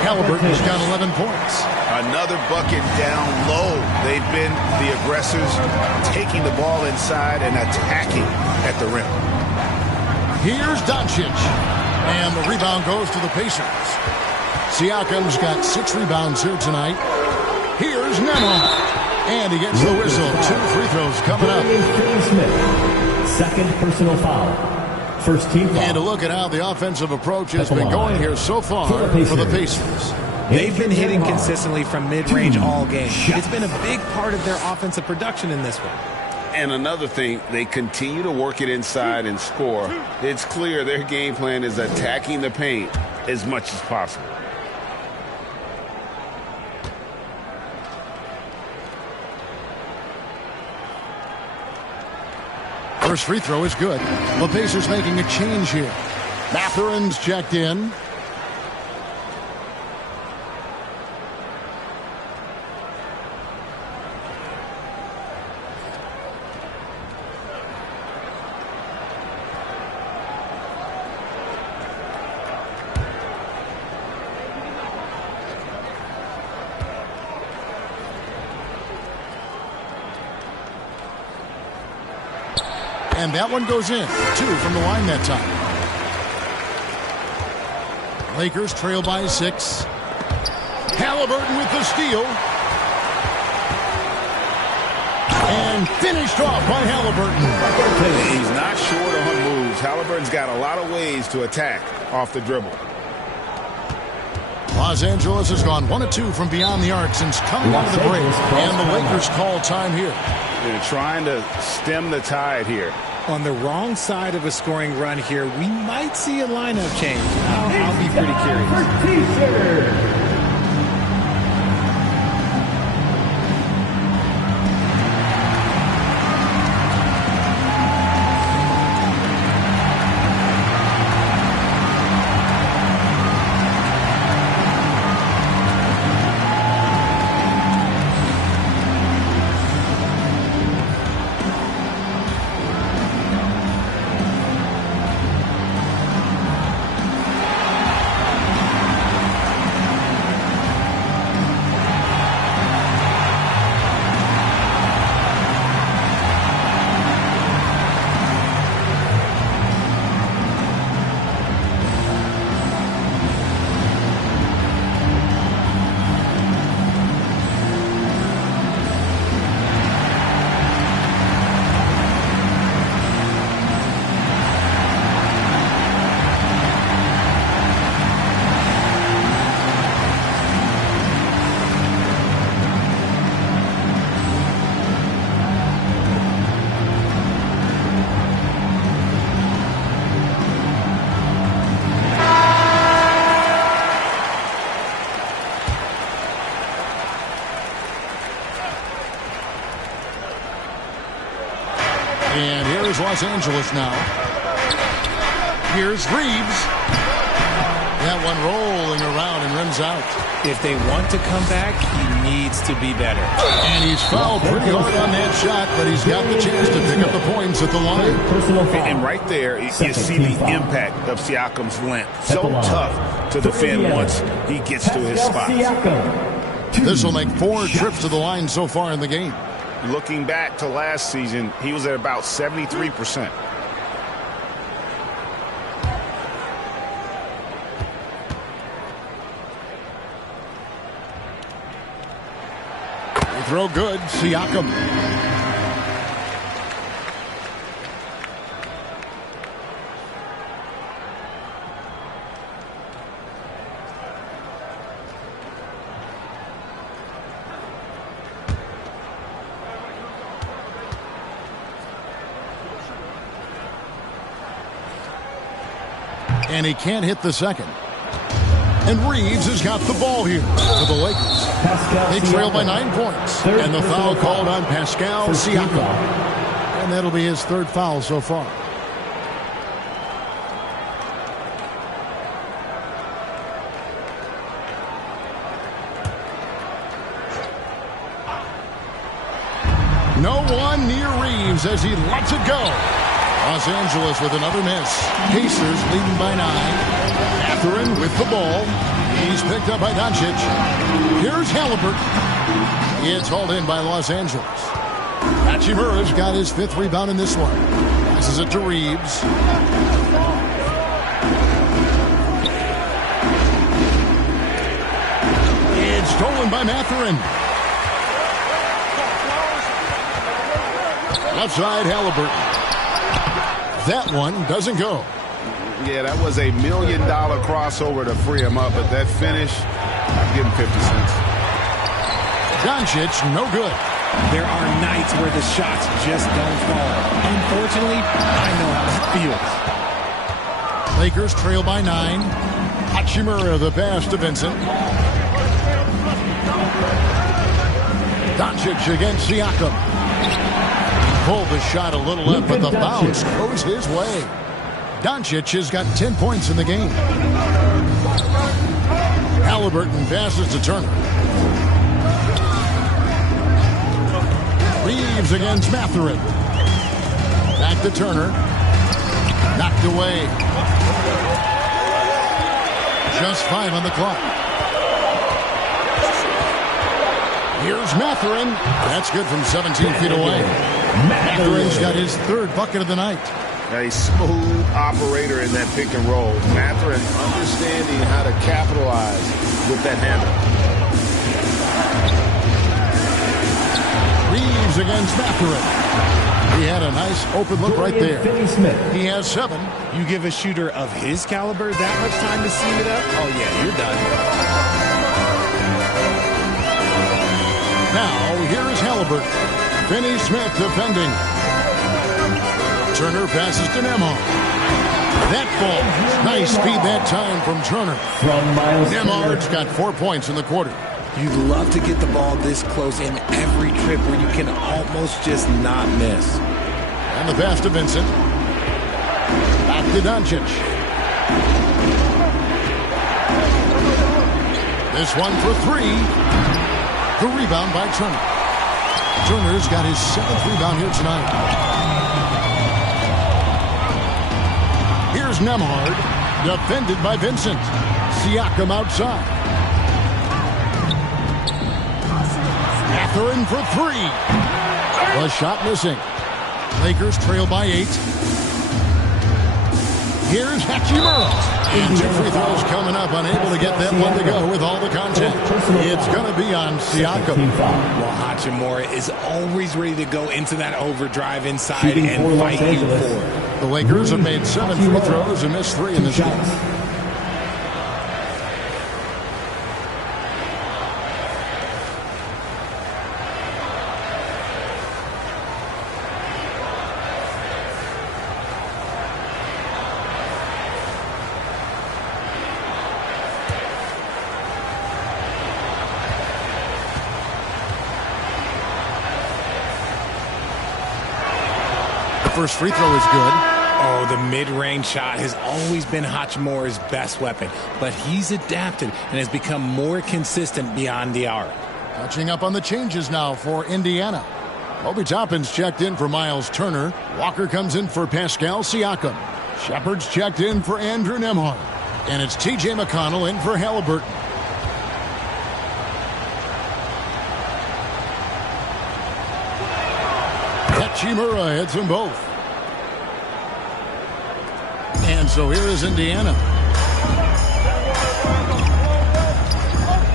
Halliburton's got 11 points. Another bucket down low. They've been the aggressors, taking the ball inside and attacking at the rim. Here's Doncic. And the rebound goes to the Pacers. Siakam's got 6 rebounds here tonight. Here's Nembhard. And he gets the whistle. 2 free throws coming up. Second personal foul. First team foul. And to look at how the offensive approach has been going here so far for the Pacers. They've been hitting consistently from mid-range all game. It's been a big part of their offensive production in this one. And another thing, they continue to work it inside and score. It's clear their game plan is attacking the paint as much as possible. First free throw is good. The Pacers making a change here. Matherin's checked in. And that one goes in. 2 from the line that time. Lakers trail by 6. Halliburton with the steal. And finished off by Halliburton. He's not short on moves. moves. Halliburton's got a lot of ways to attack off the dribble. Los Angeles has gone 1 of 2 from beyond the arc since coming out of the break. And the Lakers call time here. They're trying to stem the tide here. On the wrong side of a scoring run here, we might see a lineup change. I'll be pretty curious. And here's Los Angeles now. Here's Reeves. That one rolling around and rims out. If they want to come back, he needs to be better. And he's fouled pretty hard on that shot, but he's got the chance to pick up the points at the line. And right there, you see the impact of Siakam's length. So tough to defend once he gets to his spot. This will make 4 trips to the line so far in the game. Looking back to last season, he was at about 73%. They throw good. Siakam. And he can't hit the second. And Reeves has got the ball here for the Lakers. They trail by 9 points. And the foul called on Pascal Siakam. And that'll be his 3rd foul so far. No one near Reeves as he lets it go. Los Angeles with another miss. Pacers leading by 9. Mathurin with the ball. He's picked up by Doncic. Here's Halliburton. It's hauled in by Los Angeles. Hachimura's got his 5th rebound in this one. Passes it to Reeves. It's stolen by Mathurin. Left side, Halliburton. That one doesn't go. Yeah, that was a $1 million crossover to free him up, but that finish, I'd give him 50 cents. Doncic, no good. There are nights where the shots just don't fall. Unfortunately, I know how it feels. Lakers trail by 9. Hachimura the pass to Vincent. Doncic against Siakam. Pulled the shot a little left, but the bounce goes his way. Doncic has got 10 points in the game. Halliburton passes to Turner. Reeves against Mathurin. Back to Turner. Knocked away. Just 5 on the clock. Here's Mathurin. That's good from 17 feet away. Mathurin's got his 3rd bucket of the night. A smooth operator in that pick and roll. Mathurin understanding how to capitalize with that handle. Reeves against Mathurin. He had a nice open look right there. He has 7. You give a shooter of his caliber that much time to seam it up? Oh, yeah, you're done. Now, here is Halliburton. Finney Smith defending. Turner passes to Nembhard. That falls. Nice speed that time from Turner. Nembhard's got 4 points in the quarter. You'd love to get the ball this close in every trip where you can almost just not miss. And the pass to Vincent. Back to Doncic. This one for 3. The rebound by Turner. Turner's got his 7th rebound here tonight. Here's Nembhard, defended by Vincent. Siakam outside. Mathurin for 3. The shot missing. Lakers trail by 8. Here's Hachimura. And 2 free throws coming up, unable to get that one to go with all the contact. It's going to be on Siakam. Well, Hachimura is always ready to go into that overdrive inside and fight you for it. The Lakers have made 7 free throws and missed 3 in this game. First free throw is good. Oh, the mid-range shot has always been Hachimura's best weapon, but he's adapted and has become more consistent beyond the arc. Catching up on the changes now for Indiana. Obi Toppin's checked in for Miles Turner. Walker comes in for Pascal Siakam. Shepard's checked in for Andrew Nembhard. And it's T.J. McConnell in for Halliburton. Hachimura hits them both. And so here is Indiana.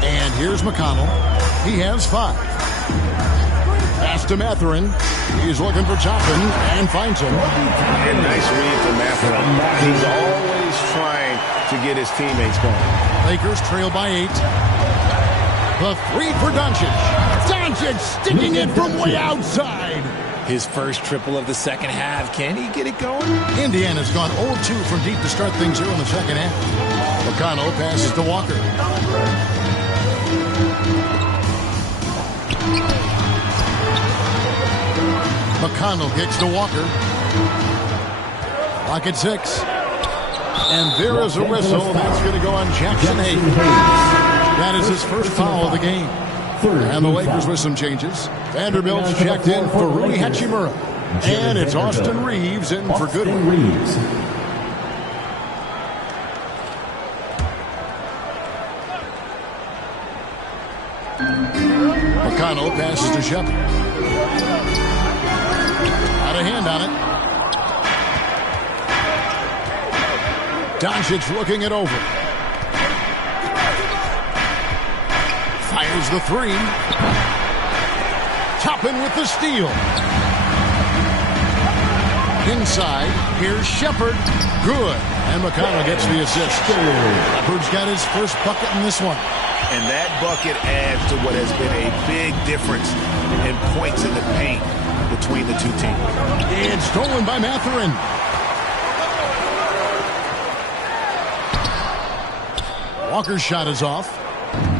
And here's McConnell. He has 5. Pass to Mathurin. He's looking for Toppin and finds him. And nice read from Mathurin. He's always trying to get his teammates going. Lakers trail by 8. The 3 for Doncic. Doncic sticking it from way outside. His first triple of the second half. Can he get it going? Indiana's gone 0-2 from deep to start things here in the second half. McConnell passes to Walker. McConnell kicks to Walker. Clock at 6. And there is a whistle. That's going to go on Jackson Hayes. That is his first foul of the game. And the Lakers with some changes. Vanderbilt's checked in for Rui Hachimura. And it's Austin Reeves in for Goodwin. McConnell passes to Shepard. Out of hand on it. Doncic looking it over. Fires the 3. Toppin with the steal. Inside, here's Shepard. Good. And McConnell gets the assist. Shepard's got his first bucket in this one. And that bucket adds to what has been a big difference in points in the paint between the two teams. And stolen by Mathurin. Walker's shot is off.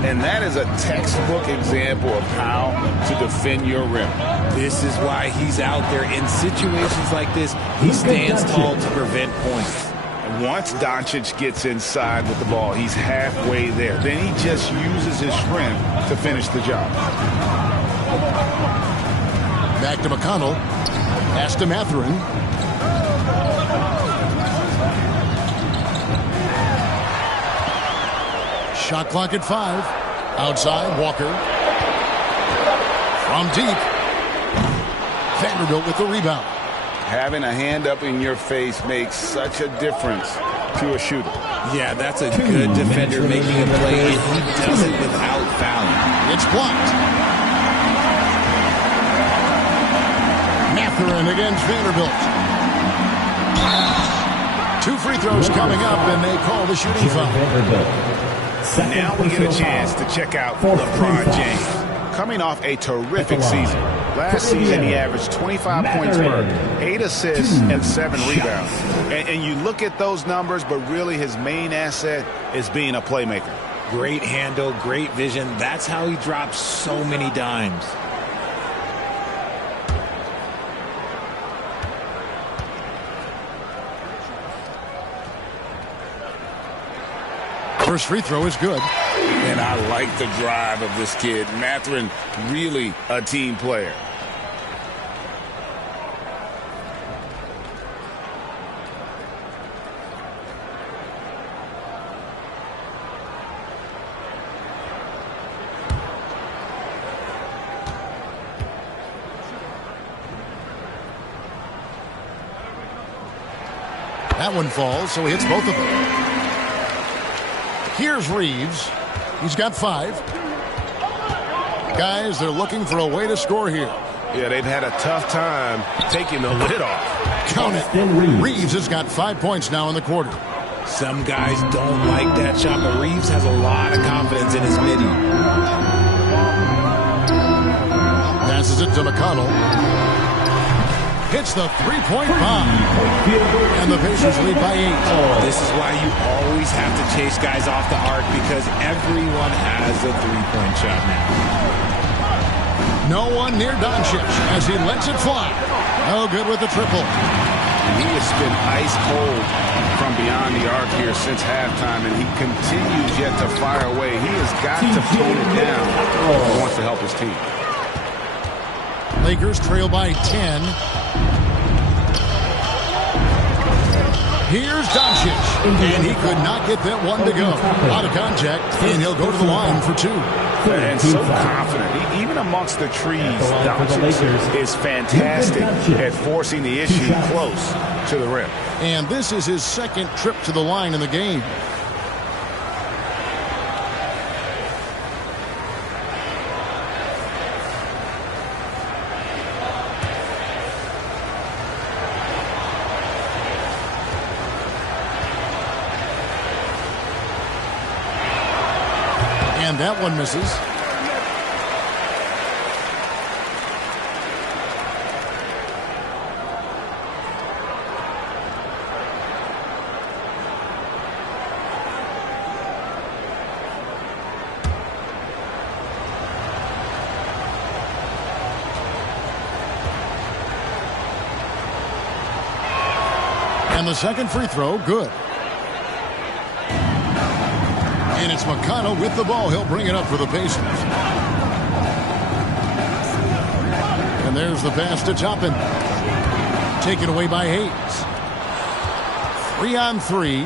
And that is a textbook example of how to defend your rim. This is why he's out there in situations like this. He stands tall to prevent points. And once Doncic gets inside with the ball, he's halfway there. Then he just uses his strength to finish the job. Back to McConnell. Pass to Mathurin. Shot clock at 5. Outside, Walker. From deep. Vanderbilt with the rebound. Having a hand up in your face makes such a difference to a shooter. Yeah, that's a good defender making a play, and he does it without fouling. It's blocked. Mathurin against Vanderbilt. 2 free throws coming up, and they call the shooting foul. Now we get a chance to check out LeBron James. Coming off a terrific season. Last season, he averaged 25 points per, 8 assists, and 7 rebounds. And you look at those numbers, but really his main asset is being a playmaker. Great handle, great vision. That's how he drops so many dimes. First free throw is good. And I like the drive of this kid. Mathurin, really a team player. That one falls, so he hits both of them. Here's Reeves. He's got 5. Guys, they're looking for a way to score here. Yeah, they've had a tough time taking the lid off. Count it. Reeves has got 5 points now in the quarter. Some guys don't like that shot, but Reeves has a lot of confidence in his midi. Passes it to McConnell. Hits the three-point bomb. And the Pacers lead by 8. This is why you always have to chase guys off the arc, because everyone has a three-point shot now. No one near Doncic as he lets it fly. Oh, good with the triple. He has been ice cold from beyond the arc here since halftime, and he continues yet to fire away. He has got to tone it down if he wants to help his team. Lakers trail by 10. Here's Doncic, and he could not get that one to go. Out of contact, and he'll go to the line for 2. And so confident. Even amongst the trees, Doncic is fantastic at forcing the issue close to the rim. And this is his second trip to the line in the game. And that one misses. And the second free throw, good. And it's McConnell with the ball. He'll bring it up for the Pacers. And there's the pass to Toppin. Taken away by Hayes. 3-on-3.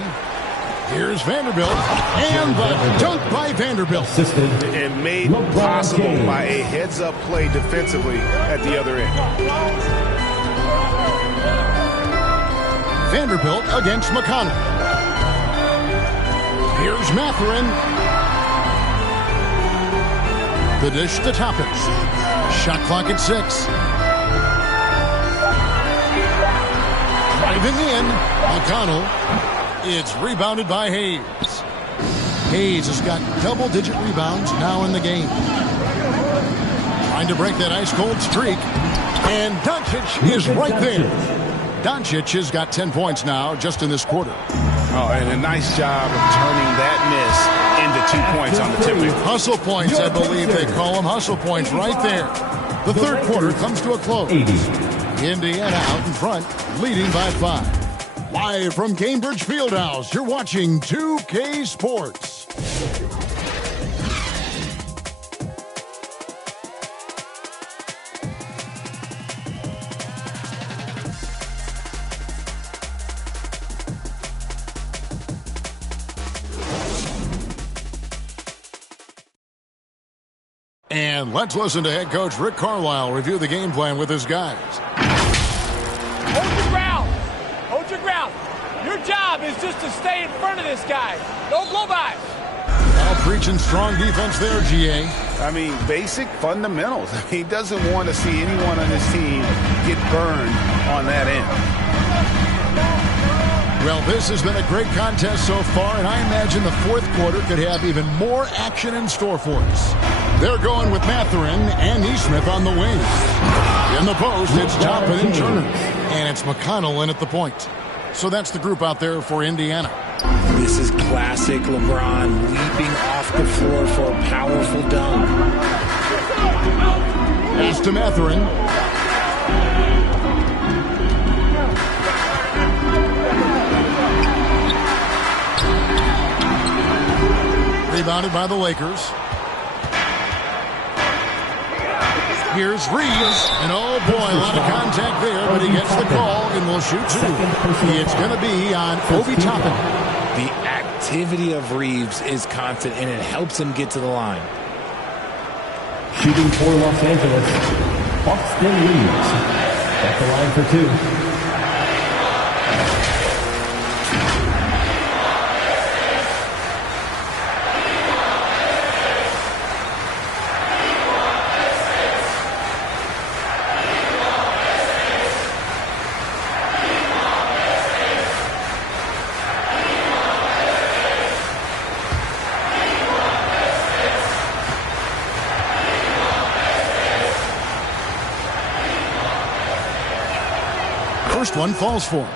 Here's Vanderbilt. And the dunk by Vanderbilt. And made possible by a heads-up play defensively at the other end. Vanderbilt against McConnell. Here's Mathurin. The dish to Toppin. Shot clock at 6. Driving in, McConnell. It's rebounded by Hayes. Hayes has got double-digit rebounds now in the game. Trying to break that ice-cold streak. And Doncic is right there. Doncic has got 10 points now just in this quarter. Oh, and a nice job of turning that miss into 2 points on the tip. Hustle points, I believe they call them. Hustle points right there. The third quarter comes to a close. Indiana out in front, leading by 5. Live from Cambridge Fieldhouse, you're watching 2K Sports. And let's listen to head coach Rick Carlisle review the game plan with his guys. Hold your ground. Hold your ground. Your job is just to stay in front of this guy. Don't blow by. Now Preaching strong defense there, GA. I mean, basic fundamentals. He doesn't want to see anyone on his team get burned on that end. Well, this has been a great contest so far, and I imagine the fourth quarter could have even more action in store for us. They're going with Mathurin and Neesmith on the wing. In the post, it's Toppin and Turner. And it's McConnell in at the point. So that's the group out there for Indiana. This is classic LeBron leaping off the floor for a powerful dunk. Pass to Mathurin. Rebounded by the Lakers. Here's Reeves, and oh boy, a lot of contact there, but he gets the call and will shoot two. It's going to be on Obi Toppin. The activity of Reeves is constant, and it helps him get to the line. Shooting for Los Angeles, Austin Reeves. At the line for two. First one falls for him.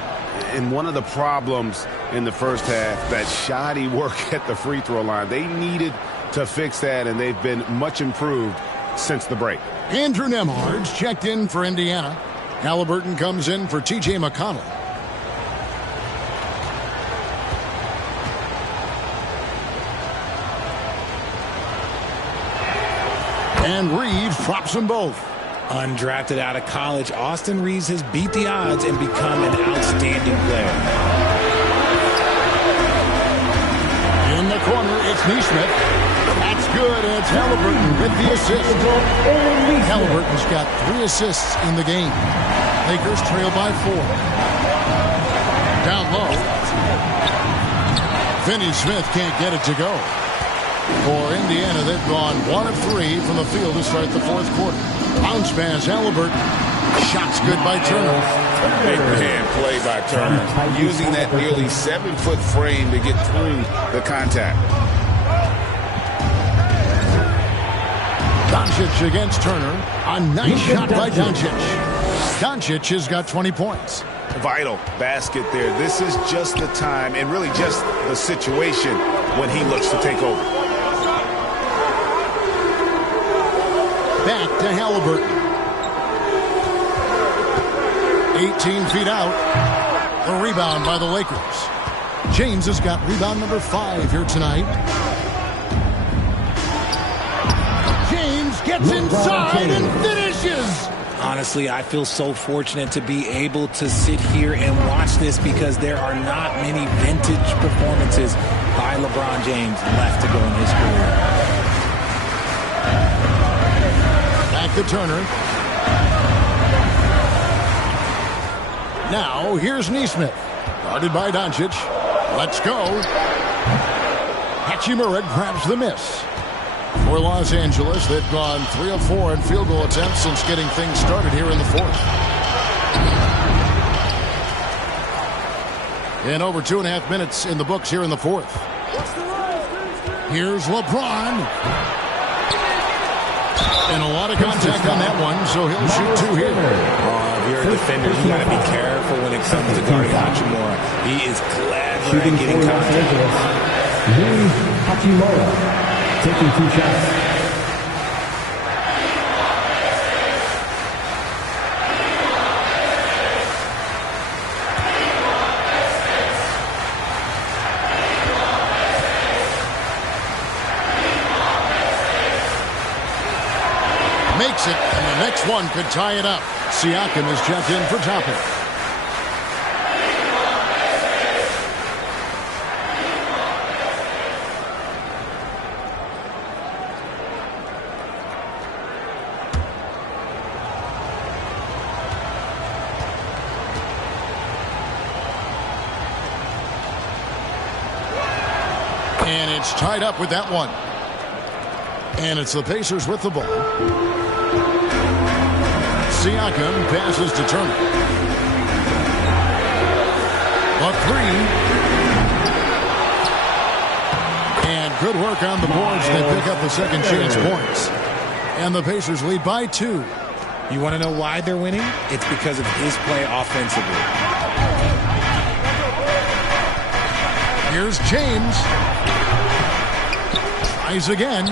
And one of the problems in the first half, that shoddy work at the free throw line. They needed to fix that, and they've been much improved since the break. Andrew Nembhard's checked in for Indiana. Halliburton comes in for T.J. McConnell. And Reeves drops them both. Undrafted out of college, Austin Reeves has beat the odds and become an outstanding player. In the corner, it's Neesmith. That's good, and it's Halliburton with the assist. Halliburton's got 3 assists in the game. Lakers trail by 4. Down low. Finney Smith can't get it to go. For Indiana, they've gone 1 of 3 from the field to start the fourth quarter. Bounce pass, Halliburton. Shots good by Turner. Big man play by Turner, using that nearly 7-foot frame to get through the contact. Doncic against Turner. A nice shot by Doncic. Doncic has got 20 points. Vital basket there. This is just the time, and really just the situation when he looks to take over. Back to Halliburton. 18 feet out. A rebound by the Lakers. James has got rebound number 5 here tonight. James gets inside and finishes. Honestly, I feel so fortunate to be able to sit here and watch this because there are not many vintage performances by LeBron James left to go in his career. Back to Turner. Now, here's Neesmith. Guarded by Doncic. Let's go. Hachimura grabs the miss. For Los Angeles, they've gone 3 of 4 in field goal attempts since getting things started here in the fourth. And over 2.5 minutes in the books here in the fourth. Here's LeBron. And a lot of contact on that one, so he'll shoot 2 here. If you're a defender, you got to be careful when it comes to guarding Hachimura. He is clever at getting contact. Hachimura taking 2 shots. Makes it, and the next one could tie it up. Siakam is checked in for Toppin. And it's tied up with that one. And it's the Pacers with the ball. Siakam passes to Turner. A three. And good work on the boards. They pick up the second chance points. And the Pacers lead by 2. You want to know why they're winning? It's because of his play offensively. Here's James. Tries again.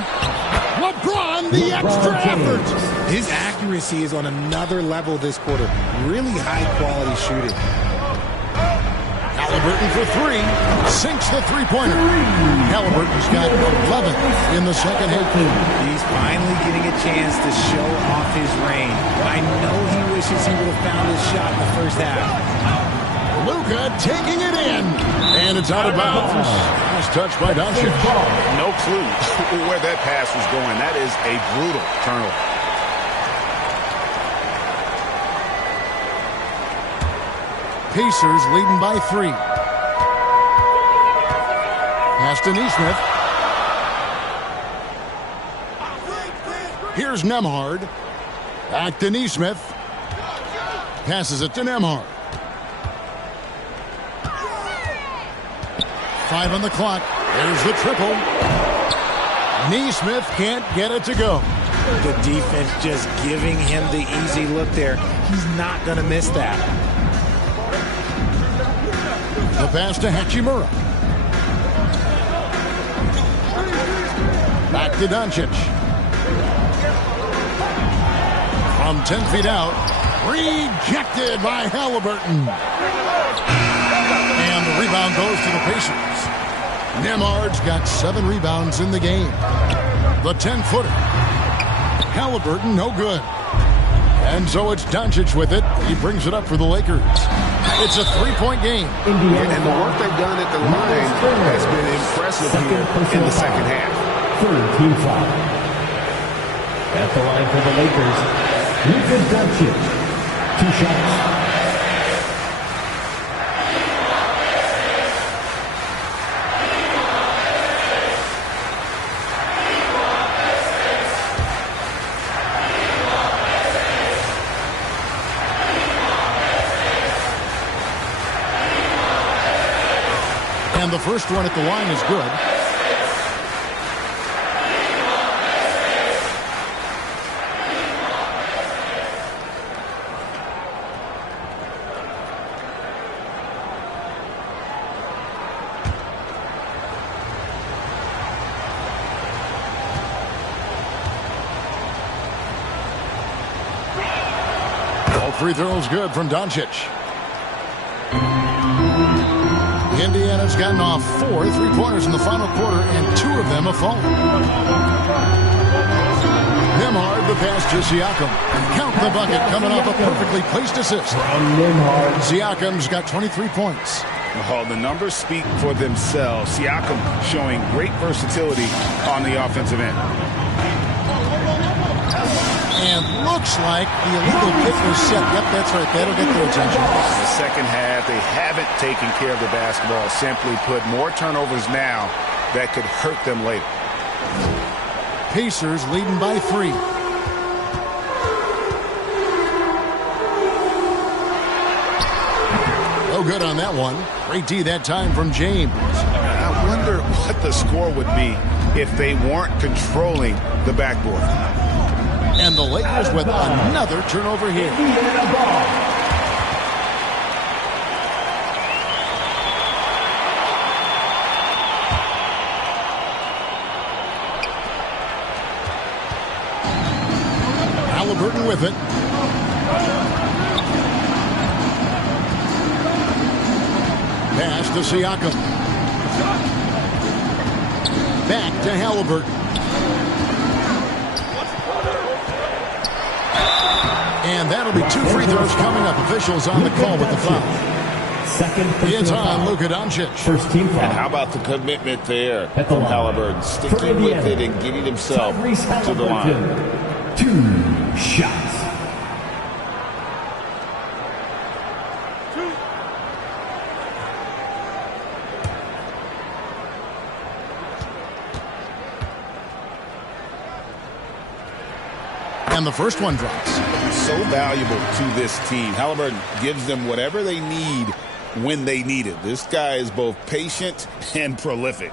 LeBron, the extra effort. His accuracy is on another level this quarter. Really high-quality shooting. Halliburton for 3. Sinks the three-pointer. Halliburton's got 11 in the second half. He's finally getting a chance to show off his range. I know he wishes he would have found his shot in the first half. Luka taking it in. And it's out of bounds. Last touch by Doncic. No clue where that pass was going. That is a brutal turnover. Pacers leading by 3. Pass to Nesmith. Here's Nembhard. Back to Nesmith. Passes it to Nembhard. 5 on the clock. There's the triple. Nesmith can't get it to go. The defense just giving him the easy look there. He's not going to miss that. The pass to Hachimura. Back to Doncic. From 10 feet out. Rejected by Halliburton. And the rebound goes to the Pacers. Nembhard's got 7 rebounds in the game. The 10-footer. Halliburton, no good. And so it's Doncic with it. He brings it up for the Lakers. It's a 3-point game. And the work they've done at the line has been impressive here in the second half. Third team foul. At the line for the Lakers, Luka Doncic. 2 shots. And the first one at the line is good. All 3 throws good from Doncic. Indiana's gotten off 4 3-pointers in the final quarter, and 2 of them have fallen. Nembhard, the pass to Siakam. Count the bucket, coming off a perfectly placed assist. Siakam's got 23 points. Oh, the numbers speak for themselves. Siakam showing great versatility on the offensive end. And looks like the illegal kick was set. Yep, that's right. That'll get their attention. In the second half, they haven't taken care of the basketball. Simply put, more turnovers now that could hurt them later. Pacers leading by 3. No good on that one. Great D that time from James. I wonder what the score would be if they weren't controlling the backboard. And the Lakers with another turnover here. Halliburton with it. Pass to Siakam. Back to Halliburton. And that'll be 2 free throws coming up. Officials on the call with the foul. It's on Luka Doncic. First team foul. And how about the commitment there from Halliburton, sticking with it and getting himself to the line. 2 shots. And the first one drops. So valuable to this team. Halliburton gives them whatever they need when they need it. This guy is both patient and prolific.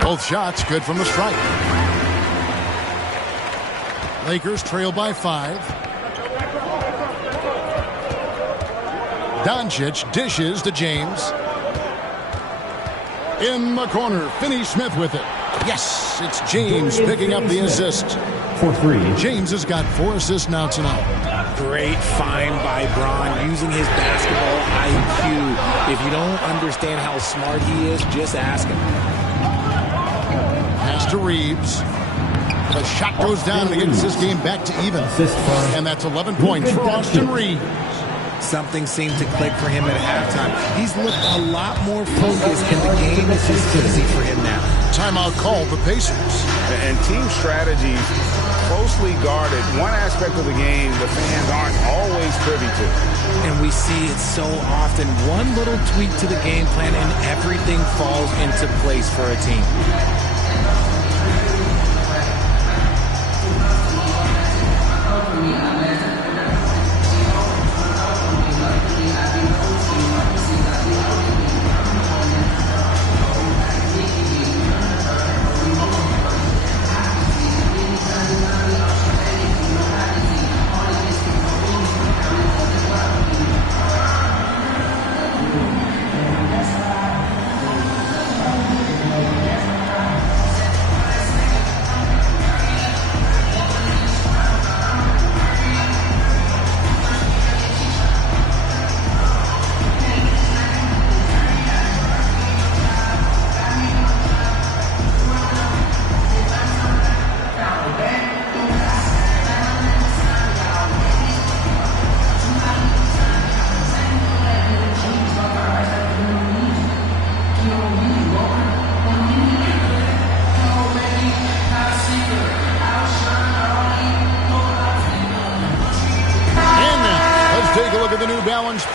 Both shots good from the stripe. Lakers trail by 5. Doncic dishes to James. In the corner, Finney-Smith with it. Yes, it's James picking up the assist. For 3. James has got 4 assists now tonight. Great find by Bron using his basketball IQ. If you don't understand how smart he is, just ask him. Pass to Reeves. The shot goes down and it gets this game back to even. And that's 11 points for Austin Reeves. Something seemed to click for him at halftime. He's looked a lot more focused, and the game is just easy for him now. Timeout called the Pacers. And team strategy closely guarded. One aspect of the game the fans aren't always privy to. And we see it so often. One little tweak to the game plan and everything falls into place for a team.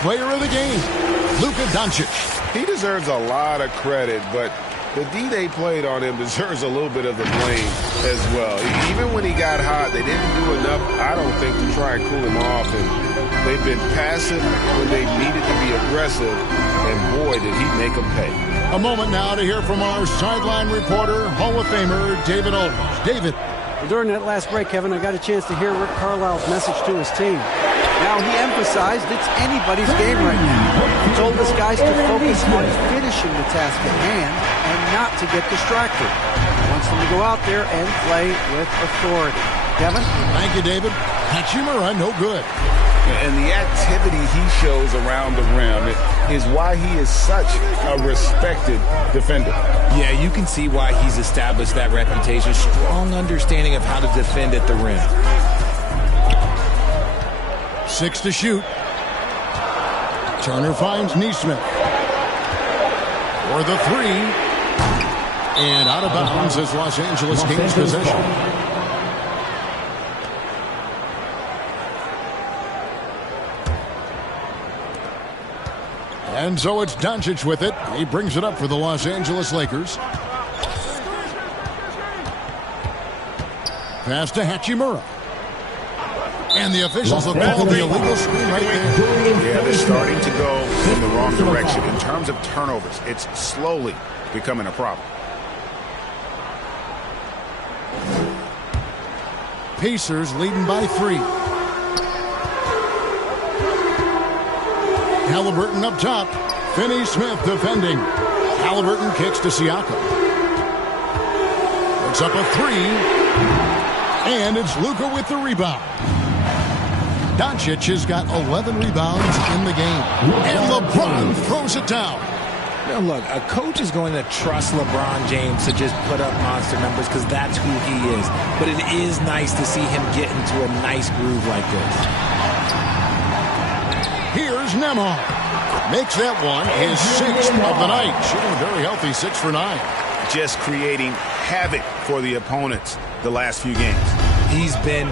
Player of the game, Luka Doncic. He deserves a lot of credit, but the D they played on him deserves a little bit of the blame as well. Even when he got hot, they didn't do enough, I don't think, to try and cool him off. And they've been passive when they needed to be aggressive, and boy, did he make them pay. A moment now to hear from our sideline reporter, Hall of Famer David Aldridge. David. During that last break, Kevin, I got a chance to hear Rick Carlisle's message to his team. Now, he emphasized it's anybody's game right now. He told his guys to focus on finishing the task at hand and not to get distracted. He wants them to go out there and play with authority. Kevin? Thank you, David. Hachimura, no good. And the activity he shows around the rim is why he is such a respected defender. Yeah, you can see why he's established that reputation. Strong understanding of how to defend at the rim. 6 to shoot. Turner finds Neesmith for the 3. And out of bounds as Los Angeles gains possession. And so it's Doncic with it. He brings it up for the Los Angeles Lakers. Pass to Hachimura. And the officials will call the illegal screen right there. Yeah, they're starting to go in the wrong direction. In terms of turnovers, it's slowly becoming a problem. Pacers leading by 3. Halliburton up top. Finney-Smith defending. Halliburton kicks to Siakam. Puts up a 3. And it's Luka with the rebound. Doncic has got 11 rebounds in the game. And LeBron throws it down. Now look, a coach is going to trust LeBron James to just put up monster numbers because that's who he is. But it is nice to see him get into a nice groove like this. Here's Nembhard. Makes that one his 6th of the night. Shooting a very healthy 6 for 9. Just creating havoc for the opponents the last few games. He's been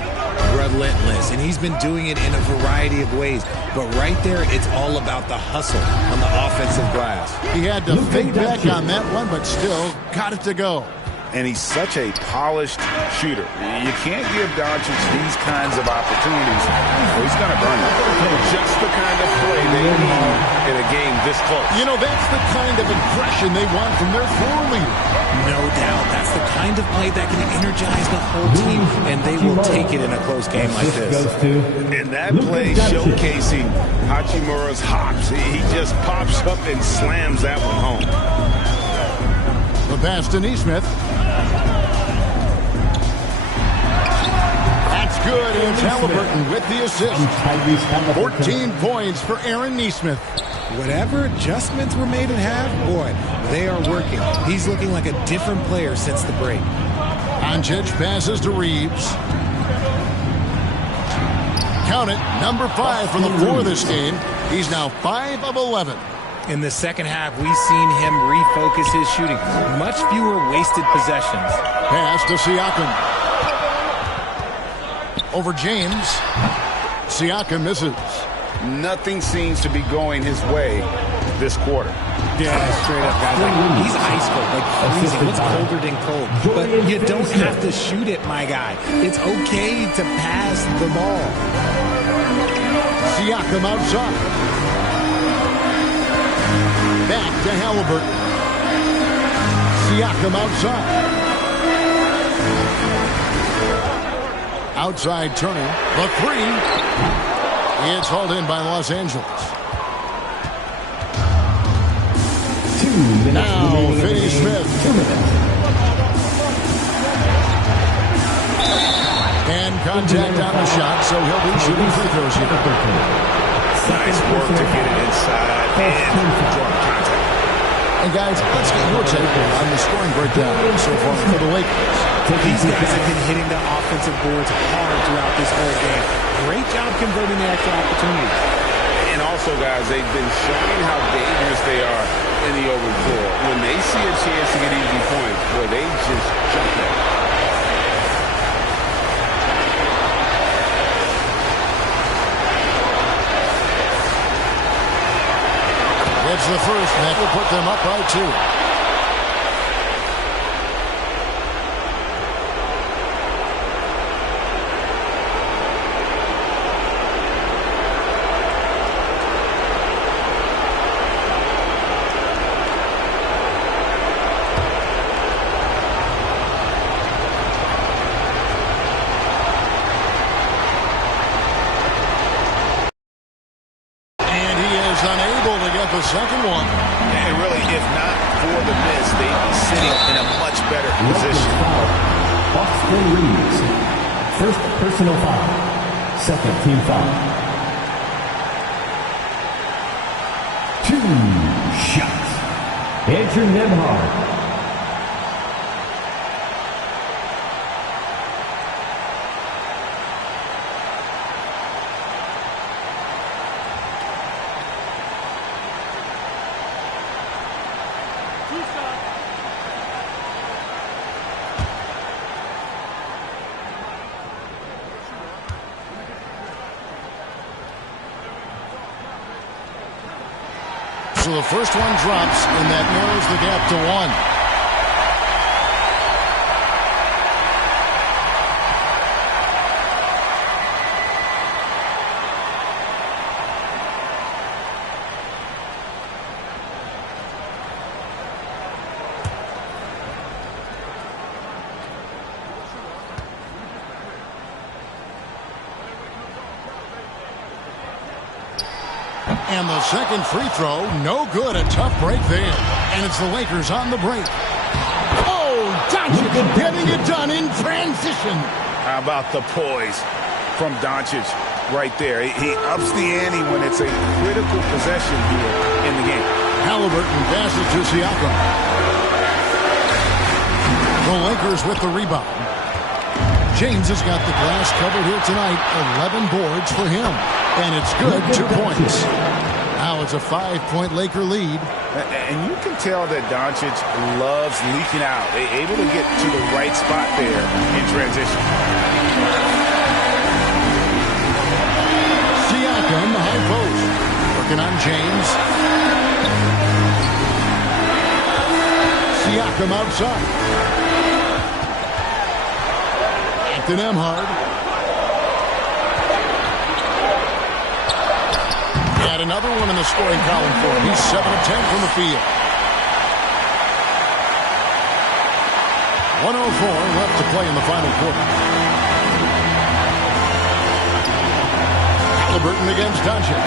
relentless, and he's been doing it in a variety of ways. But right there, it's all about the hustle on the offensive glass. He had to fade back on that one, but still got it to go. And he's such a polished shooter. You can't give Doncic these kinds of opportunities, or he's going to burn you. Just the kind of play they need in a game this close. You know, that's the kind of impression they want from their floor leader. No doubt. That's the kind of play that can energize the whole team, and they will take it in a close game like this. And that play showcasing Hachimura's hops. He just pops up and slams that one home. The pass to Neesmith. That's good, and it's Halliburton with the assist. 14 points for Aaron Neesmith. Whatever adjustments were made at half, boy, they are working. He's looking like a different player since the break. Doncic passes to Reeves. Count it, number 5 from the floor this game. He's now 5 of 11. In the second half, we've seen him refocus his shooting. Much fewer wasted possessions. Pass to Siakam. Over James. Siakam misses. Nothing seems to be going his way this quarter. Yeah, straight up, guys. Like, he's ice cold, like freezing. What's colder than cold? But you don't have to shoot it, my guy. It's okay to pass the ball. Siakam outside. Back to Halliburton. Siakam outside. Outside Turner. The three. It's hauled in by Los Angeles. Now Finney Smith. And contact on the shot, so he'll be shooting free throws here. Nice work to get it inside and draw contact. And guys, let's get your take on the scoring breakdown so far for the Lakers. These guys have been hitting the offensive boards hard throughout this whole game. Great job converting the extra opportunities. And also, guys, they've been showing how dangerous they are in the open floor. When they see a chance to get easy points, boy, they just jump at it. It's the first, and that will put them up by 2. The second one. And really, if not for the miss, they'd be sitting in a much better position. Boston Reeves. First personal foul. Second team foul. 2 shots. Andrew Nembhard. So the first one drops, and that narrows the gap to 1. And the second free throw, no good. A tough break there. And it's the Lakers on the break. Oh, Doncic getting it done in transition. How about the poise from Doncic right there? He ups the ante when it's a critical possession here in the game. Halliburton passes to Siakam. The Lakers with the rebound. James has got the glass covered here tonight. 11 boards for him. And it's good, 2 points. Now it's a 5-point Laker lead. And you can tell that Doncic loves leaking out. They're able to get to the right spot there in transition. working on James. Siakam outside. Anthony Emhard. And another one in the scoring column for him. He's 7 of 10 from the field. 1:04 left to play in the final quarter. Halliburton against Doncic.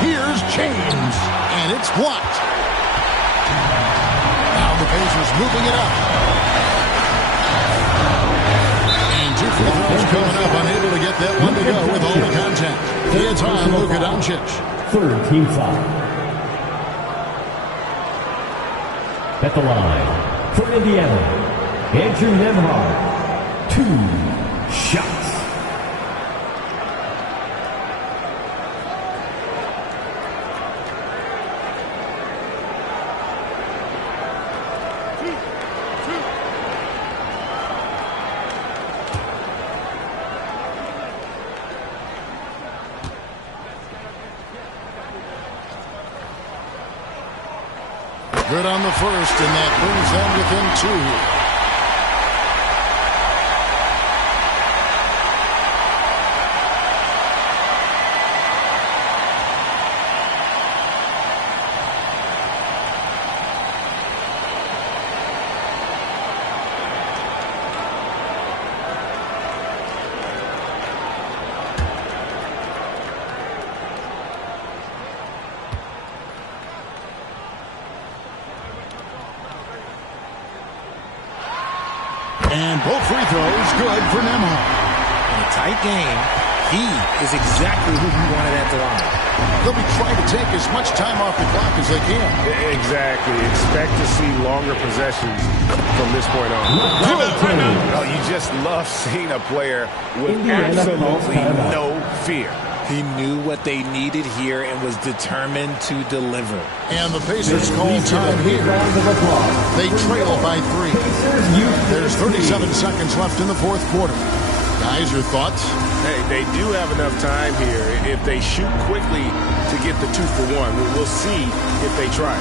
Here's James, and it's blocked. Now the Pacers moving it up. And 2 free throws coming up, unable to get that one to go with all the contact. It's on Luka Doncic. Third team foul. At the line, for Indiana, Andrew Nembhard, 2 shots. Good on the first, and that brings them within 2. And both free throws good for Nembhard. In a tight game, he is exactly who he wanted at the line. They'll be trying to take as much time off the clock as they can. Exactly. Expect to see longer possessions from this point on. Oh, you just love seeing a player with absolutely no fear. He knew what they needed here and was determined to deliver. And the Pacers call time here. They trail by 3. There's 37 seconds left in the fourth quarter. Guys, your thoughts? Hey, they do have enough time here. If they shoot quickly to get the 2 for 1, we'll see if they try.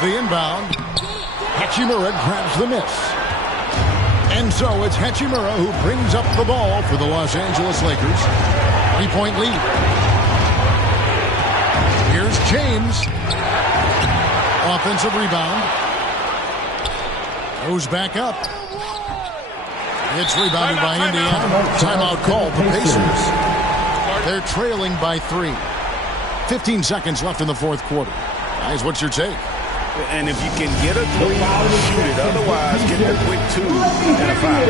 The inbound. Hachimura grabs the miss. And so it's Hachimura who brings up the ball for the Los Angeles Lakers. 3-point lead. Here's James. Offensive rebound. Goes back up. It's rebounded by Indiana. Timeout called the Pacers. They're trailing by 3. 15 seconds left in the fourth quarter. Guys, what's your take? And if you can get a 3, shoot it. Otherwise, get the quick 2 and a foul.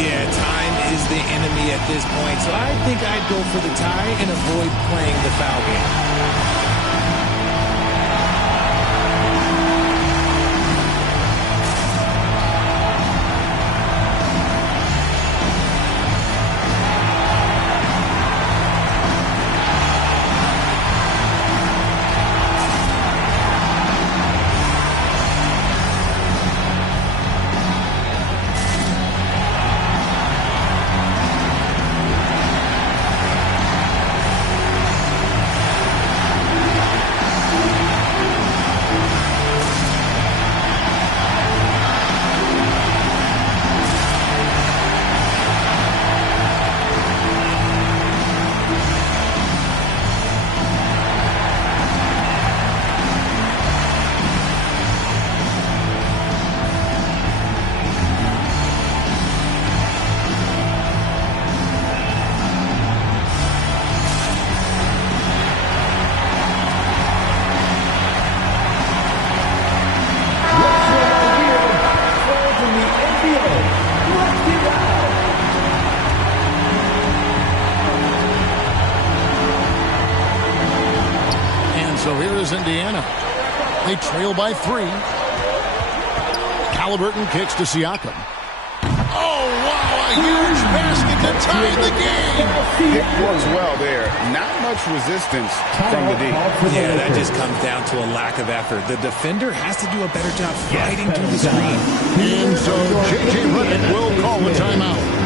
Yeah, time is the enemy at this point. So I think I'd go for the tie and avoid playing the foul game. So here is Indiana. They trail by 3. Halliburton kicks to Siakam. Oh, wow, a huge basket to tie the game. It works well there. Not much resistance from the D. Yeah, that just comes down to a lack of effort. The defender has to do a better job fighting through the screen. And so J.J. Redick will call a timeout.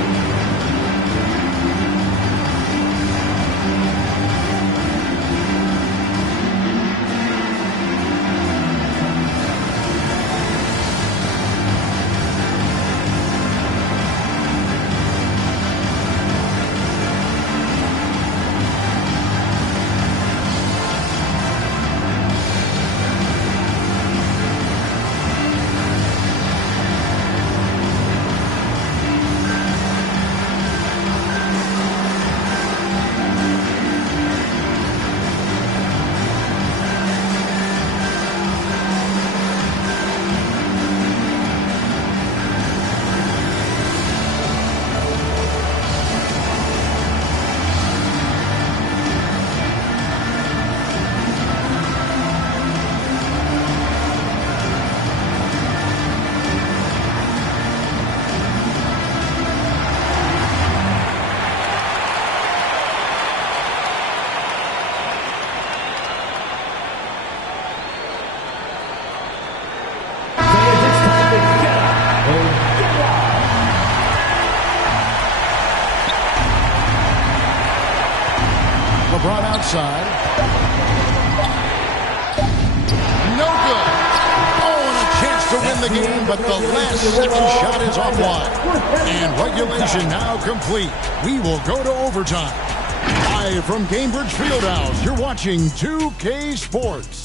LeBron outside. No good. Oh, and a chance to win the game, but the last second shot is offline. And regulation now complete. We will go to overtime. Live from Cambridge Fieldhouse, you're watching 2K Sports.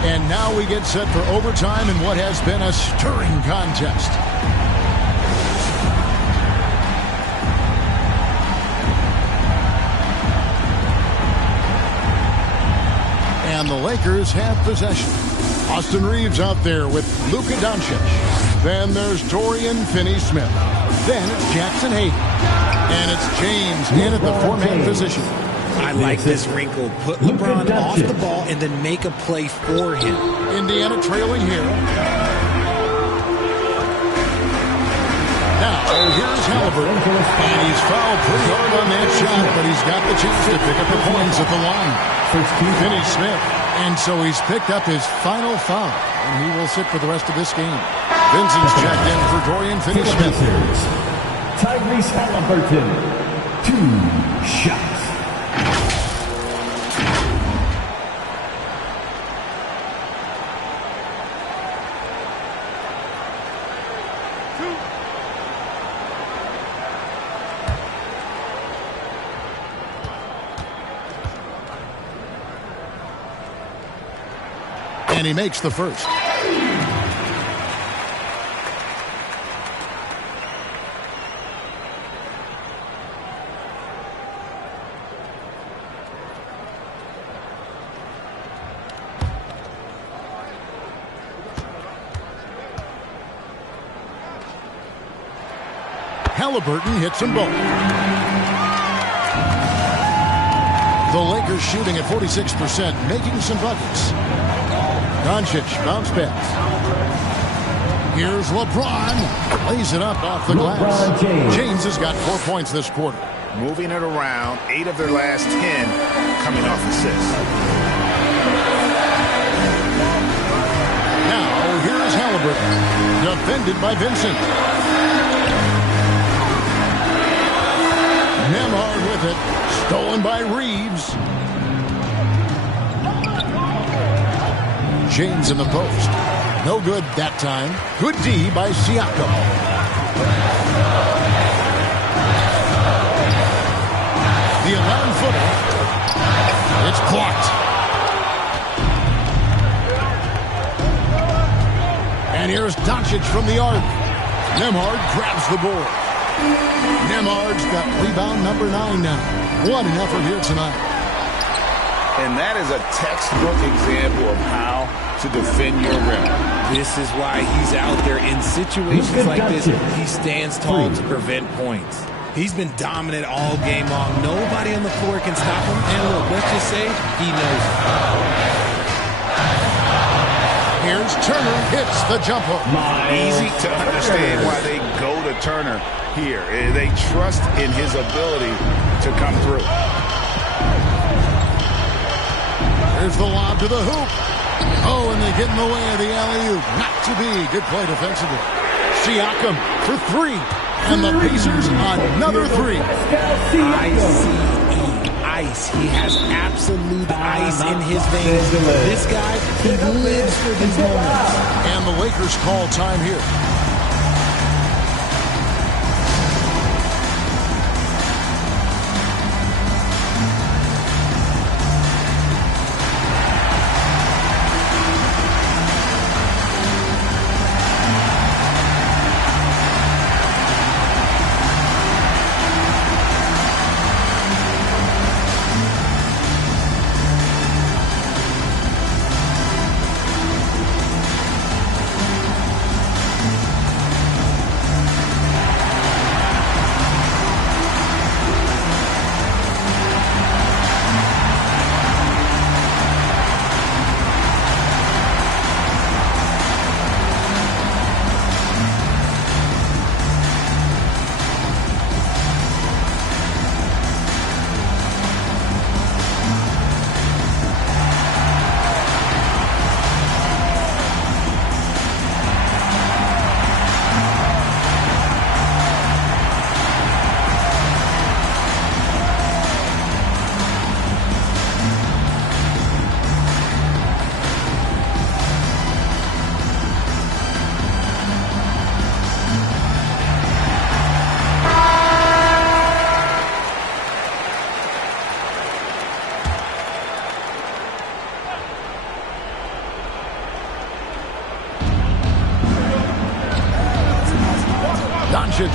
And now we get set for overtime in what has been a stirring contest. And the Lakers have possession. Austin Reeves out there with Luka Doncic. Then there's Dorian Finney-Smith. Then it's Jackson Hayes. And it's James in at the 4-man position. I like this wrinkle. Put LeBron off the ball and then make a play for him. Indiana trailing here. Now, here's Halliburton. And he's fouled pretty hard on that shot, but he's got the chance to pick up the points at the line. Finney-Smith. And so he's picked up his final foul, and he will sit for the rest of this game. Vincent's checked in for Dorian Finney-Smith. Tyrese Halliburton, 2 shots. And he makes the first. Halliburton hits them both. The Lakers shooting at 46%, making some buckets. Doncic bounce pass. Here's LeBron. Lays it up off the glass. James has got 4 points this quarter. Moving it around, 8 of their last 10 coming off assists. Now, here's Halliburton. Defended by Vincent. Nembhard with it. Stolen by Reeves. James in the post. No good that time. Good D by Siakam. The 11-footer. It's blocked. And here's Doncic from the arc. Nembhard grabs the board. Nemard's got rebound number 9 now. What an effort here tonight. And that is a textbook example of how to defend your rim. This is why he's out there in situations like this. He stands tall to prevent points. He's been dominant all game long. Nobody on the floor can stop him. And look, let's just say he knows it. Here's Turner, hits the jumper. Easy to understand why they go to Turner here. They trust in his ability to come through. Here's the lob to the hoop. Oh, and they get in the way of the alley-oop. Not to be. Good play defensively. Siakam for 3. And the Pacers another 3. Ice. He has absolute ice in his veins. This guy, he lives for these moments. And the Lakers call time here.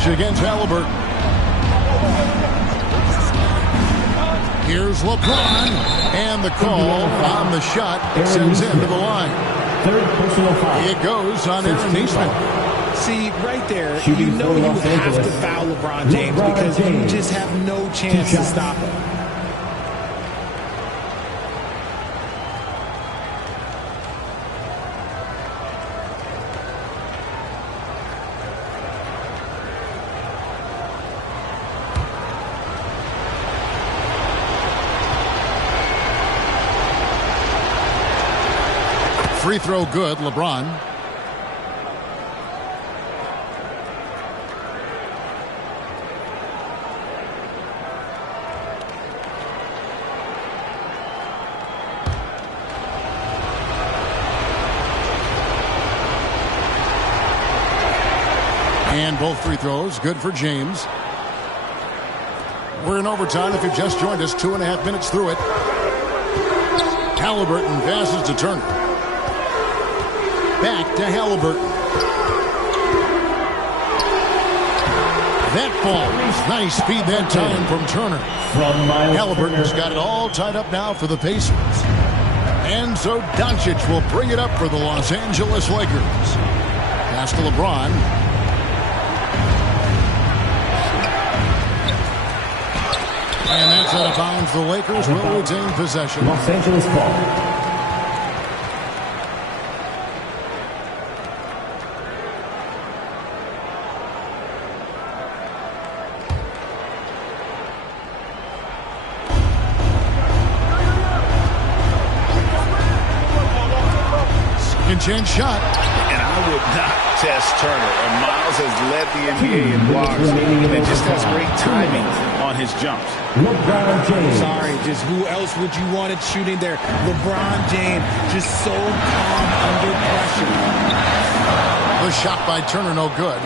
Against Halliburton. Here's LeBron, and the call on the shot sends him to the line. Third personal foul. It goes on Aaron Nesmith. See, right there, you know you have to foul LeBron James because you just have no chance to stop him. Free throw good, LeBron. And both free throws good for James. We're in overtime. If you've just joined us, 2.5 minutes through it. Halliburton passes to Turner. Back to Halliburton. That ball, nice speed that time from Turner. Halliburton's got it all tied up now for the Pacers. And so Doncic will bring it up for the Los Angeles Lakers. Pass to LeBron. And that's out of bounds. The Lakers will retain possession. Los Angeles ball. Chance shot. And I would not test Turner. And Miles has led the NBA in blocks and just has great timing on his jumps. LeBron James. Sorry, just who else would you want it shooting there? LeBron James, just so calm under pressure. The shot by Turner, no good.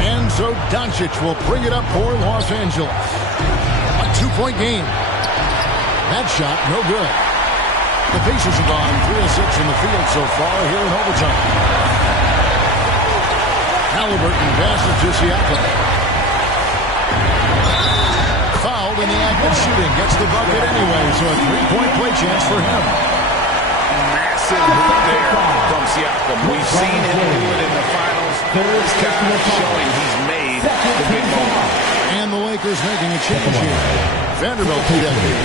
And so Doncic will bring it up for Los Angeles. A 2-point game. That shot, no good. The Pacers have gone 3 of 6 in the field so far here in overtime. Halliburton passes to Siakam. Fouled in the act of shooting. Gets the bucket anyway, so a three-point play chance for him. Massive move there from Siakam. We've seen him do it in the finals. This guy showing he's made the big moment. And the Lakers making a change here. Vanderbilt to get here.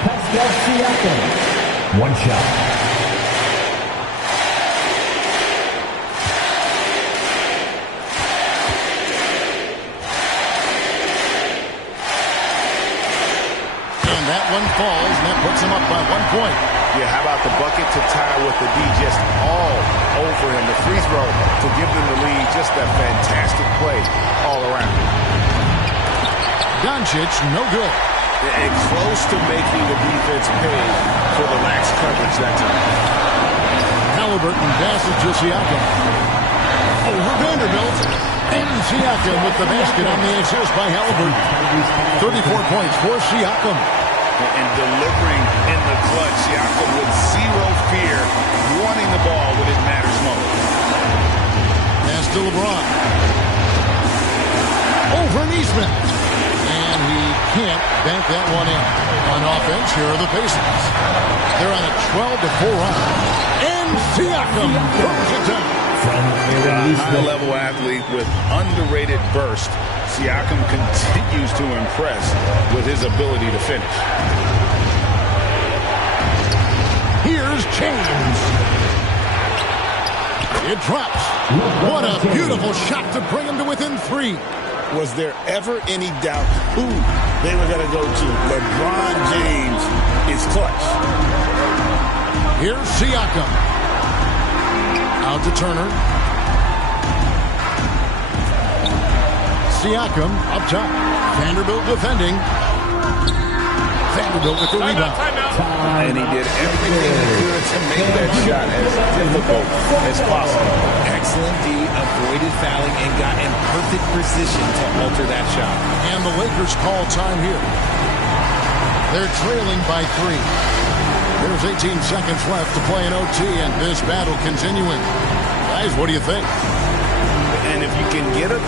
Pascal Siakam. One shot. That one falls, and that puts him up by 1 point. Yeah, how about the bucket to tie with the D just all over him. The free throw to give them the lead. Just a fantastic play all around. Doncic, no good. And close to making the defense pay for the lax coverage that time. Halliburton passes to Siakam. Over Vanderbilt. And Siakam with the basket on the assist by Halliburton. 34 points for Siakam. And delivering in the clutch. Siakam with zero fear, wanting the ball when it matters most. Pass to LeBron. Over Neesmith. And he can't bank that one in. On offense, here are the Pacers. They're on a 12-4 run. And Siakam throws it down. A high-level athlete with underrated burst. Siakam continues to impress with his ability to finish. Here's James. It drops. What a beautiful shot to bring him to within 3. Was there ever any doubt who they were going to go to? LeBron James is clutch. Here's Siakam. Out to Turner. Siakam up top. Vanderbilt defending. Vanderbilt with the rebound. And he did everything he could to make that shot as difficult as possible. Excellent D, avoided fouling, and got in perfect position to alter that shot. And the Lakers call time here. They're trailing by 3. There's 18 seconds left to play in OT, and this battle continuing. Guys, what do you think? And if you can get a 3,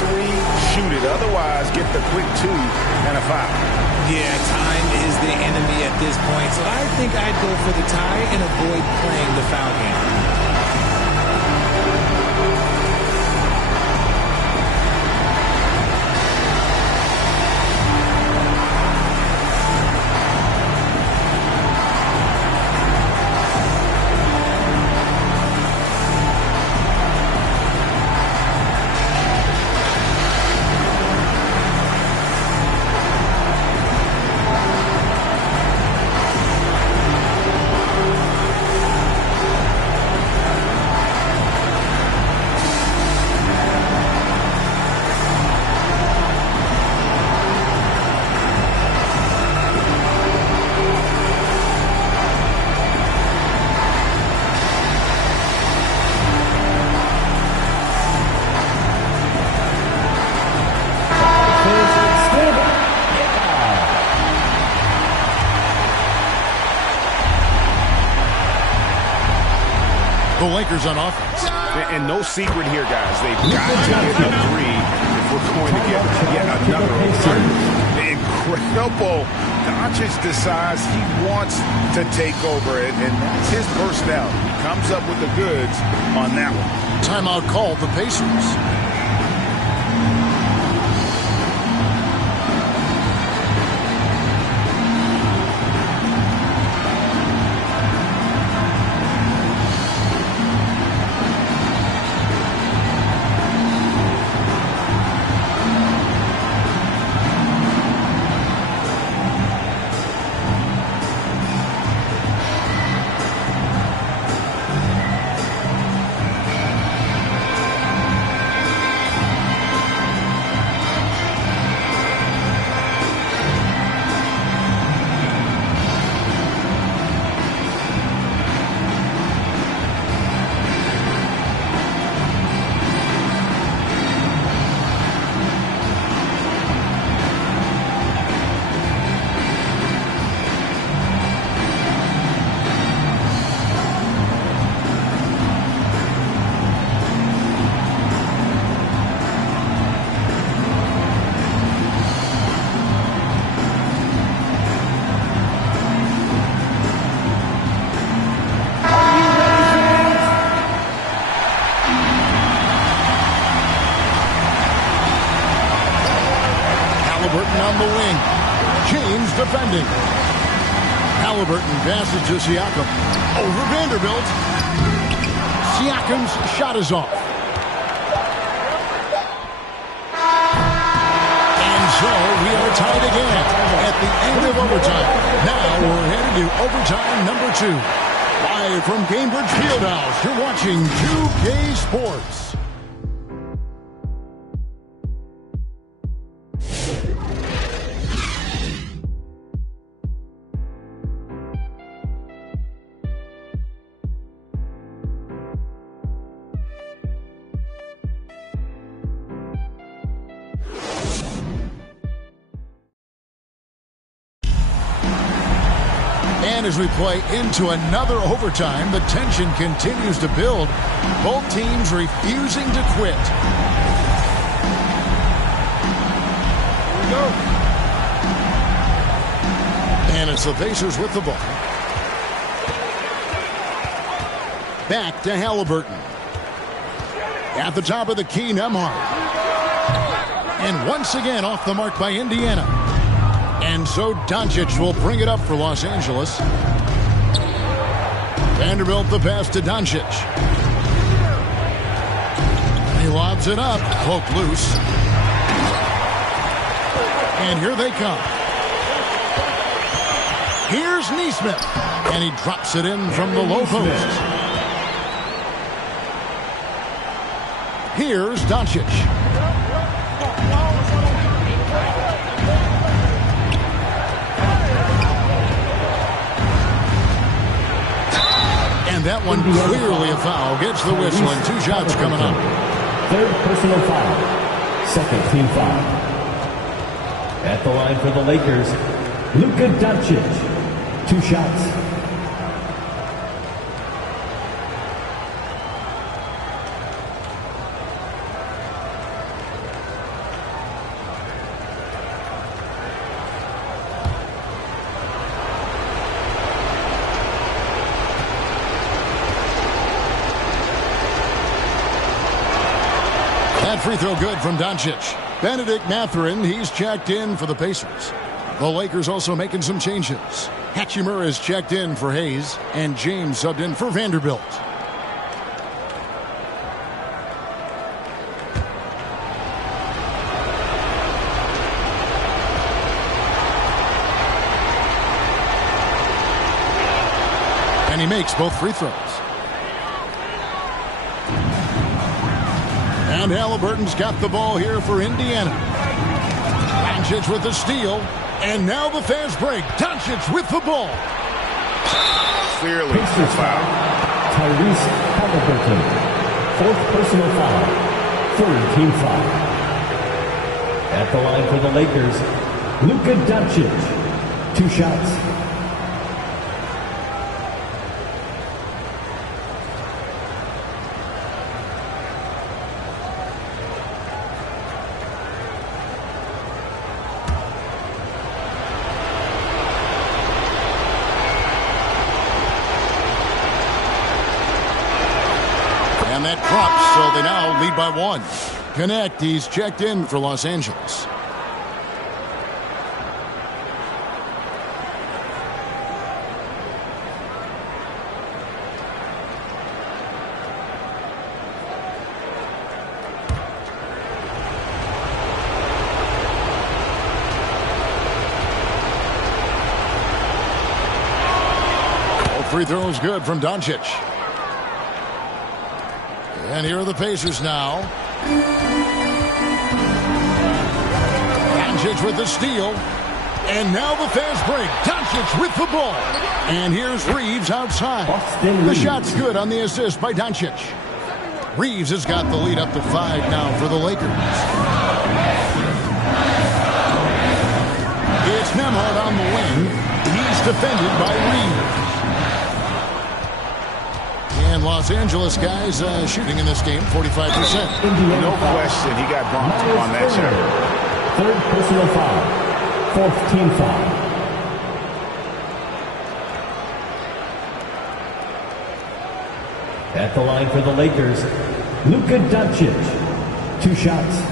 shoot it. Otherwise, get the quick 2 and a foul. Yeah, time is the enemy at this point, so I think I'd go for the tie and avoid playing the foul game. The Lakers on offense. And no secret here, guys. They've got to get a 3 if we're going to get yet another overtime. Incredible. Doncic decides he wants to take over it, and that's his personality. He comes up with the goods on that one. Timeout called the Pacers. Halliburton on the wing. James defending. Halliburton passes to Siakam. Over Vanderbilt. Siakam's shot is off. And so we are tied again at the end of overtime. Now we're headed to overtime number 2. Live from Cambridge Fieldhouse, you're watching 2K Sports. And as we play into another overtime, the tension continues to build. Both teams refusing to quit. Here we go. And it's the Pacers with the ball. Back to Halliburton. At the top of the key, Nembhard. And once again off the mark by Indiana. And so Doncic will bring it up for Los Angeles. Vanderbilt the pass to Doncic. He lobs it up. Poke loose. And here they come. Here's Nesmith. And he drops it in from the low post. Here's Doncic. And that one clearly a foul. Gets the whistle and 2 shots coming up. Third personal foul. Second team foul. At the line for the Lakers, Luka Doncic. 2 shots. That free throw good from Doncic. Benedict Mathurin, he's checked in for the Pacers. The Lakers also making some changes. Hachimura is checked in for Hayes, and James subbed in for Vanderbilt. And he makes both free throws. And Halliburton's got the ball here for Indiana. Doncic with the steal. And now the fast break. Doncic with the ball. Clearly a foul. Tyrese Halliburton. 4th personal foul. 3rd team foul. At the line for the Lakers, Luka Doncic. 2 shots. And that drops, so they now lead by 1. Connect, he's checked in for Los Angeles. All 3 throws good from Doncic. And here are the Pacers now. Doncic with the steal. And now the fast break. Doncic with the ball. And here's Reeves outside. The shot's good on the assist by Doncic. Reeves has got the lead up to 5 now for the Lakers. It's Nembhard on the wing. He's defended by Reeves. And Los Angeles guys shooting in this game 45%. No question he got bumped on that shot. 3rd personal foul. 4th team foul. At the line for the Lakers, Luka Doncic. 2 shots.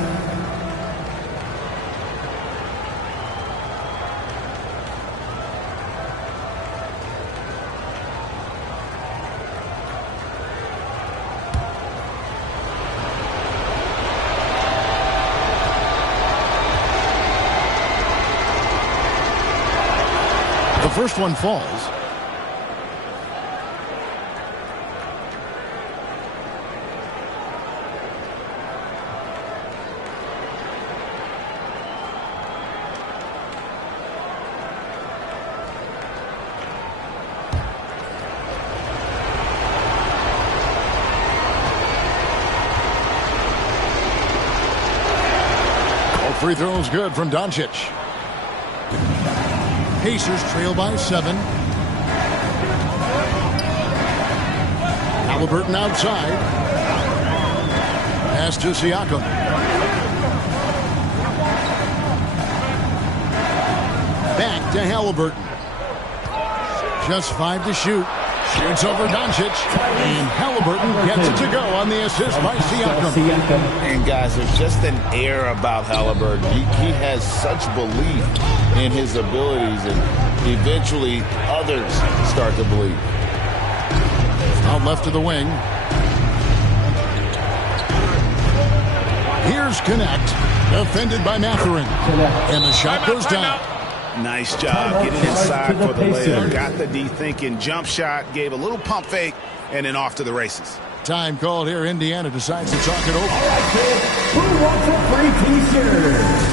The first one falls. Free throw is good from Doncic. Pacers trail by 7. Halliburton outside. Pass to Siakam. Back to Halliburton. Just 5 to shoot. Shoots over Doncic. And Halliburton gets it to go on the assist by Siakam. And guys, there's just an air about Halliburton. He has such belief in his abilities, and eventually others start to believe. Out left of the wing. Here's Connect. Defended by Mathurin. And the shot goes down. Nice job getting inside for the layup. Got the D thinking. Jump shot. Gave a little pump fake. And then off to the races. Time called here. Indiana decides to talk it over. All right, kids. Who wants a free t-shirt?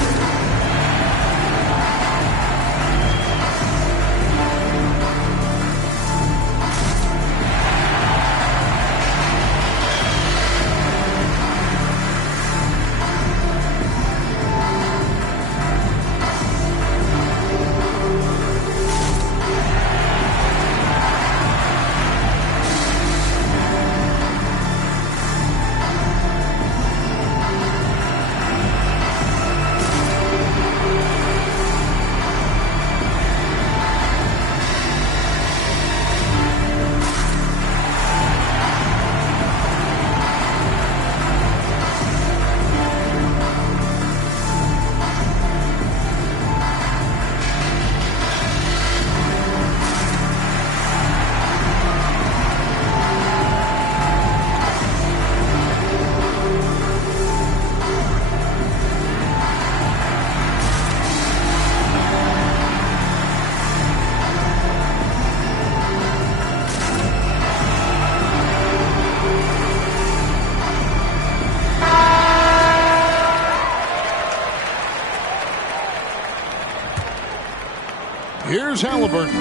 Here's Halliburton.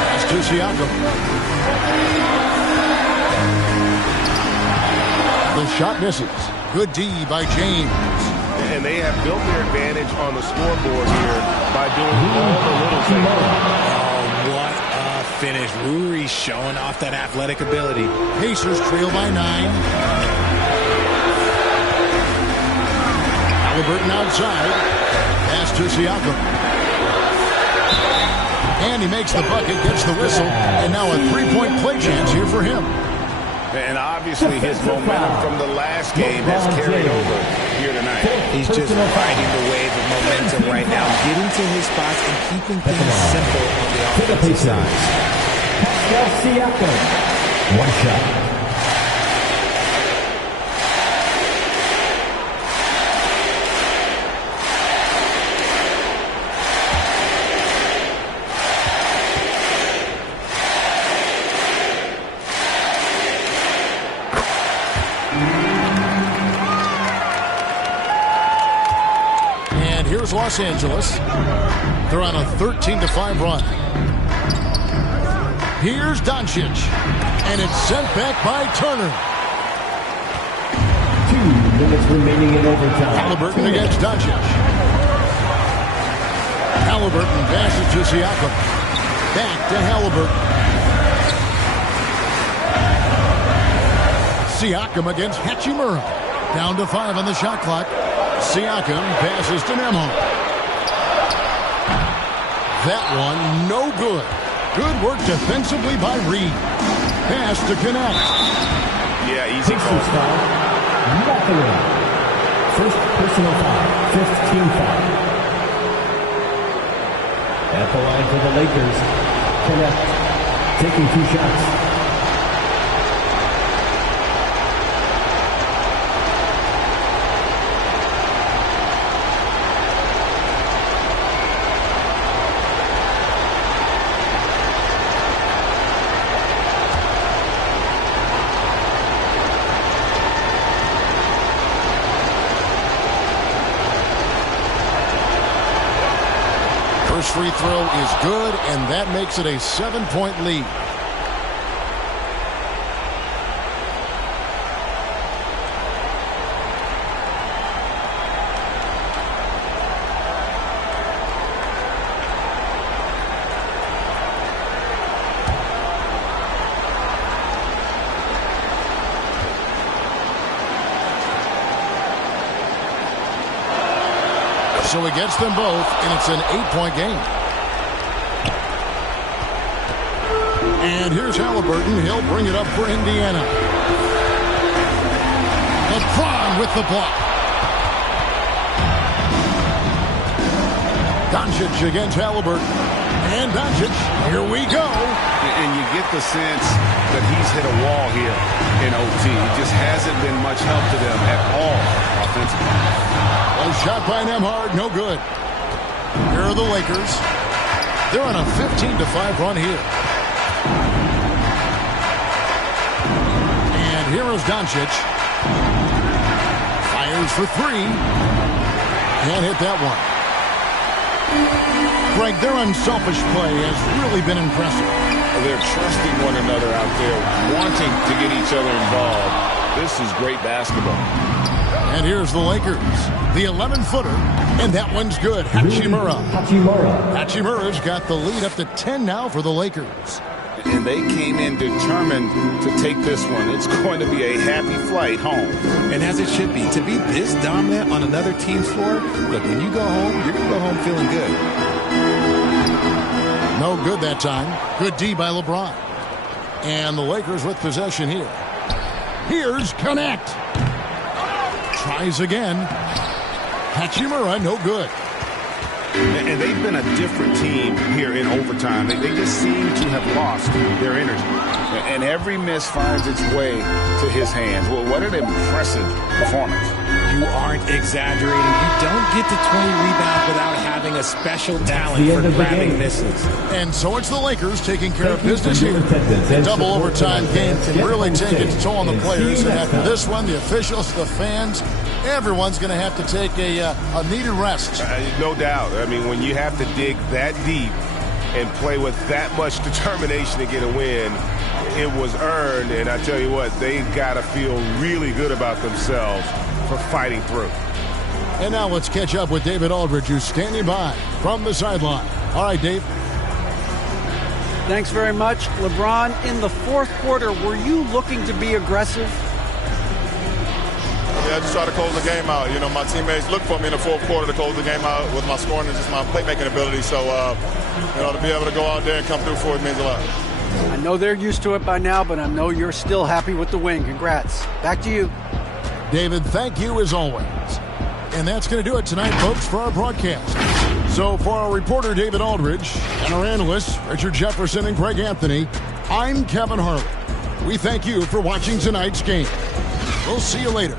Pass to Siakam. The shot misses. Good D by James. And they have built their advantage on the scoreboard here by doing all the little things. Oh, what a finish. Ruri showing off that athletic ability. Pacers trail by 9. Halliburton outside. Pass to Siakam. And he makes the bucket, gets the whistle, and now a three-point play chance here for him. And obviously his momentum from the last game has carried over here tonight. He's just riding the wave of momentum right now, getting to his spots and keeping things simple on the offensive side. Siakam. One shot. Los Angeles. They're on a 13-5 run. Here's Doncic. And it's sent back by Turner. 2 minutes remaining in overtime. Halliburton against Doncic. Halliburton passes to Siakam. Back to Halliburton. Siakam against Hachimura. Down to 5 on the shot clock. Siakam passes to Nemo. That one, no good. Good work defensively by Reed. Pass to Kunad. Yeah, easy call. Nothing. First personal foul. 5th team foul. At the line for the Lakers. Kunad taking 2 shots. First free throw is good, and that makes it a 7-point lead. So he gets them both, and it's an 8-point game. And here's Halliburton. He'll bring it up for Indiana. LeBron with the block. Doncic against Halliburton. And Doncic, here we go. And you get the sense that he's hit a wall here in OT. He just hasn't been much help to them at all offensively. A shot by Nembhard, no good. Here are the Lakers. They're on a 15-5 run here. And here is Doncic. Fires for three. Can't hit that one. Greg, their unselfish play has really been impressive. They're trusting one another out there, wanting to get each other involved. This is great basketball. And here's the Lakers. The 11-footer, and that one's good. Hachimura. Hachimura's got the lead up to 10 now for the Lakers. And they came in determined to take this one. It's going to be a happy flight home. And as it should be. To be this dominant on another team's floor, look, when you go home, you're going to go home feeling good. No good that time. Good D by LeBron. And the Lakers with possession here. Here's Connect. Tries again. Hachimura, no good. And they've been a different team here in overtime. They just seem to have lost their energy. And every miss finds its way to his hands. Well, what an impressive performance. You aren't exaggerating. You don't get to 20 rebounds without having a special talent for grabbing misses. And so it's the Lakers taking care of business here. The double overtime game can really take its toll on the players. And after this one, the officials, the fans, everyone's going to have to take a needed rest. No doubt. I mean, when you have to dig that deep and play with that much determination to get a win, it was earned. And I tell you what, they've got to feel really good about themselves for fighting through. And now let's catch up with David Aldridge, who's standing by from the sideline. All right, Dave. Thanks very much. LeBron, in the fourth quarter, were you looking to be aggressive? Yeah, I just try to close the game out. You know, my teammates look for me in the fourth quarter to close the game out with my scoring and just my playmaking ability. So, you know, to be able to go out there and come through for it means a lot. I know they're used to it by now, but I know you're still happy with the win. Congrats. Back to you. David, thank you as always. And that's going to do it tonight, folks, for our broadcast. So for our reporter, David Aldridge, and our analysts, Richard Jefferson and Greg Anthony, I'm Kevin Harlan. We thank you for watching tonight's game. We'll see you later.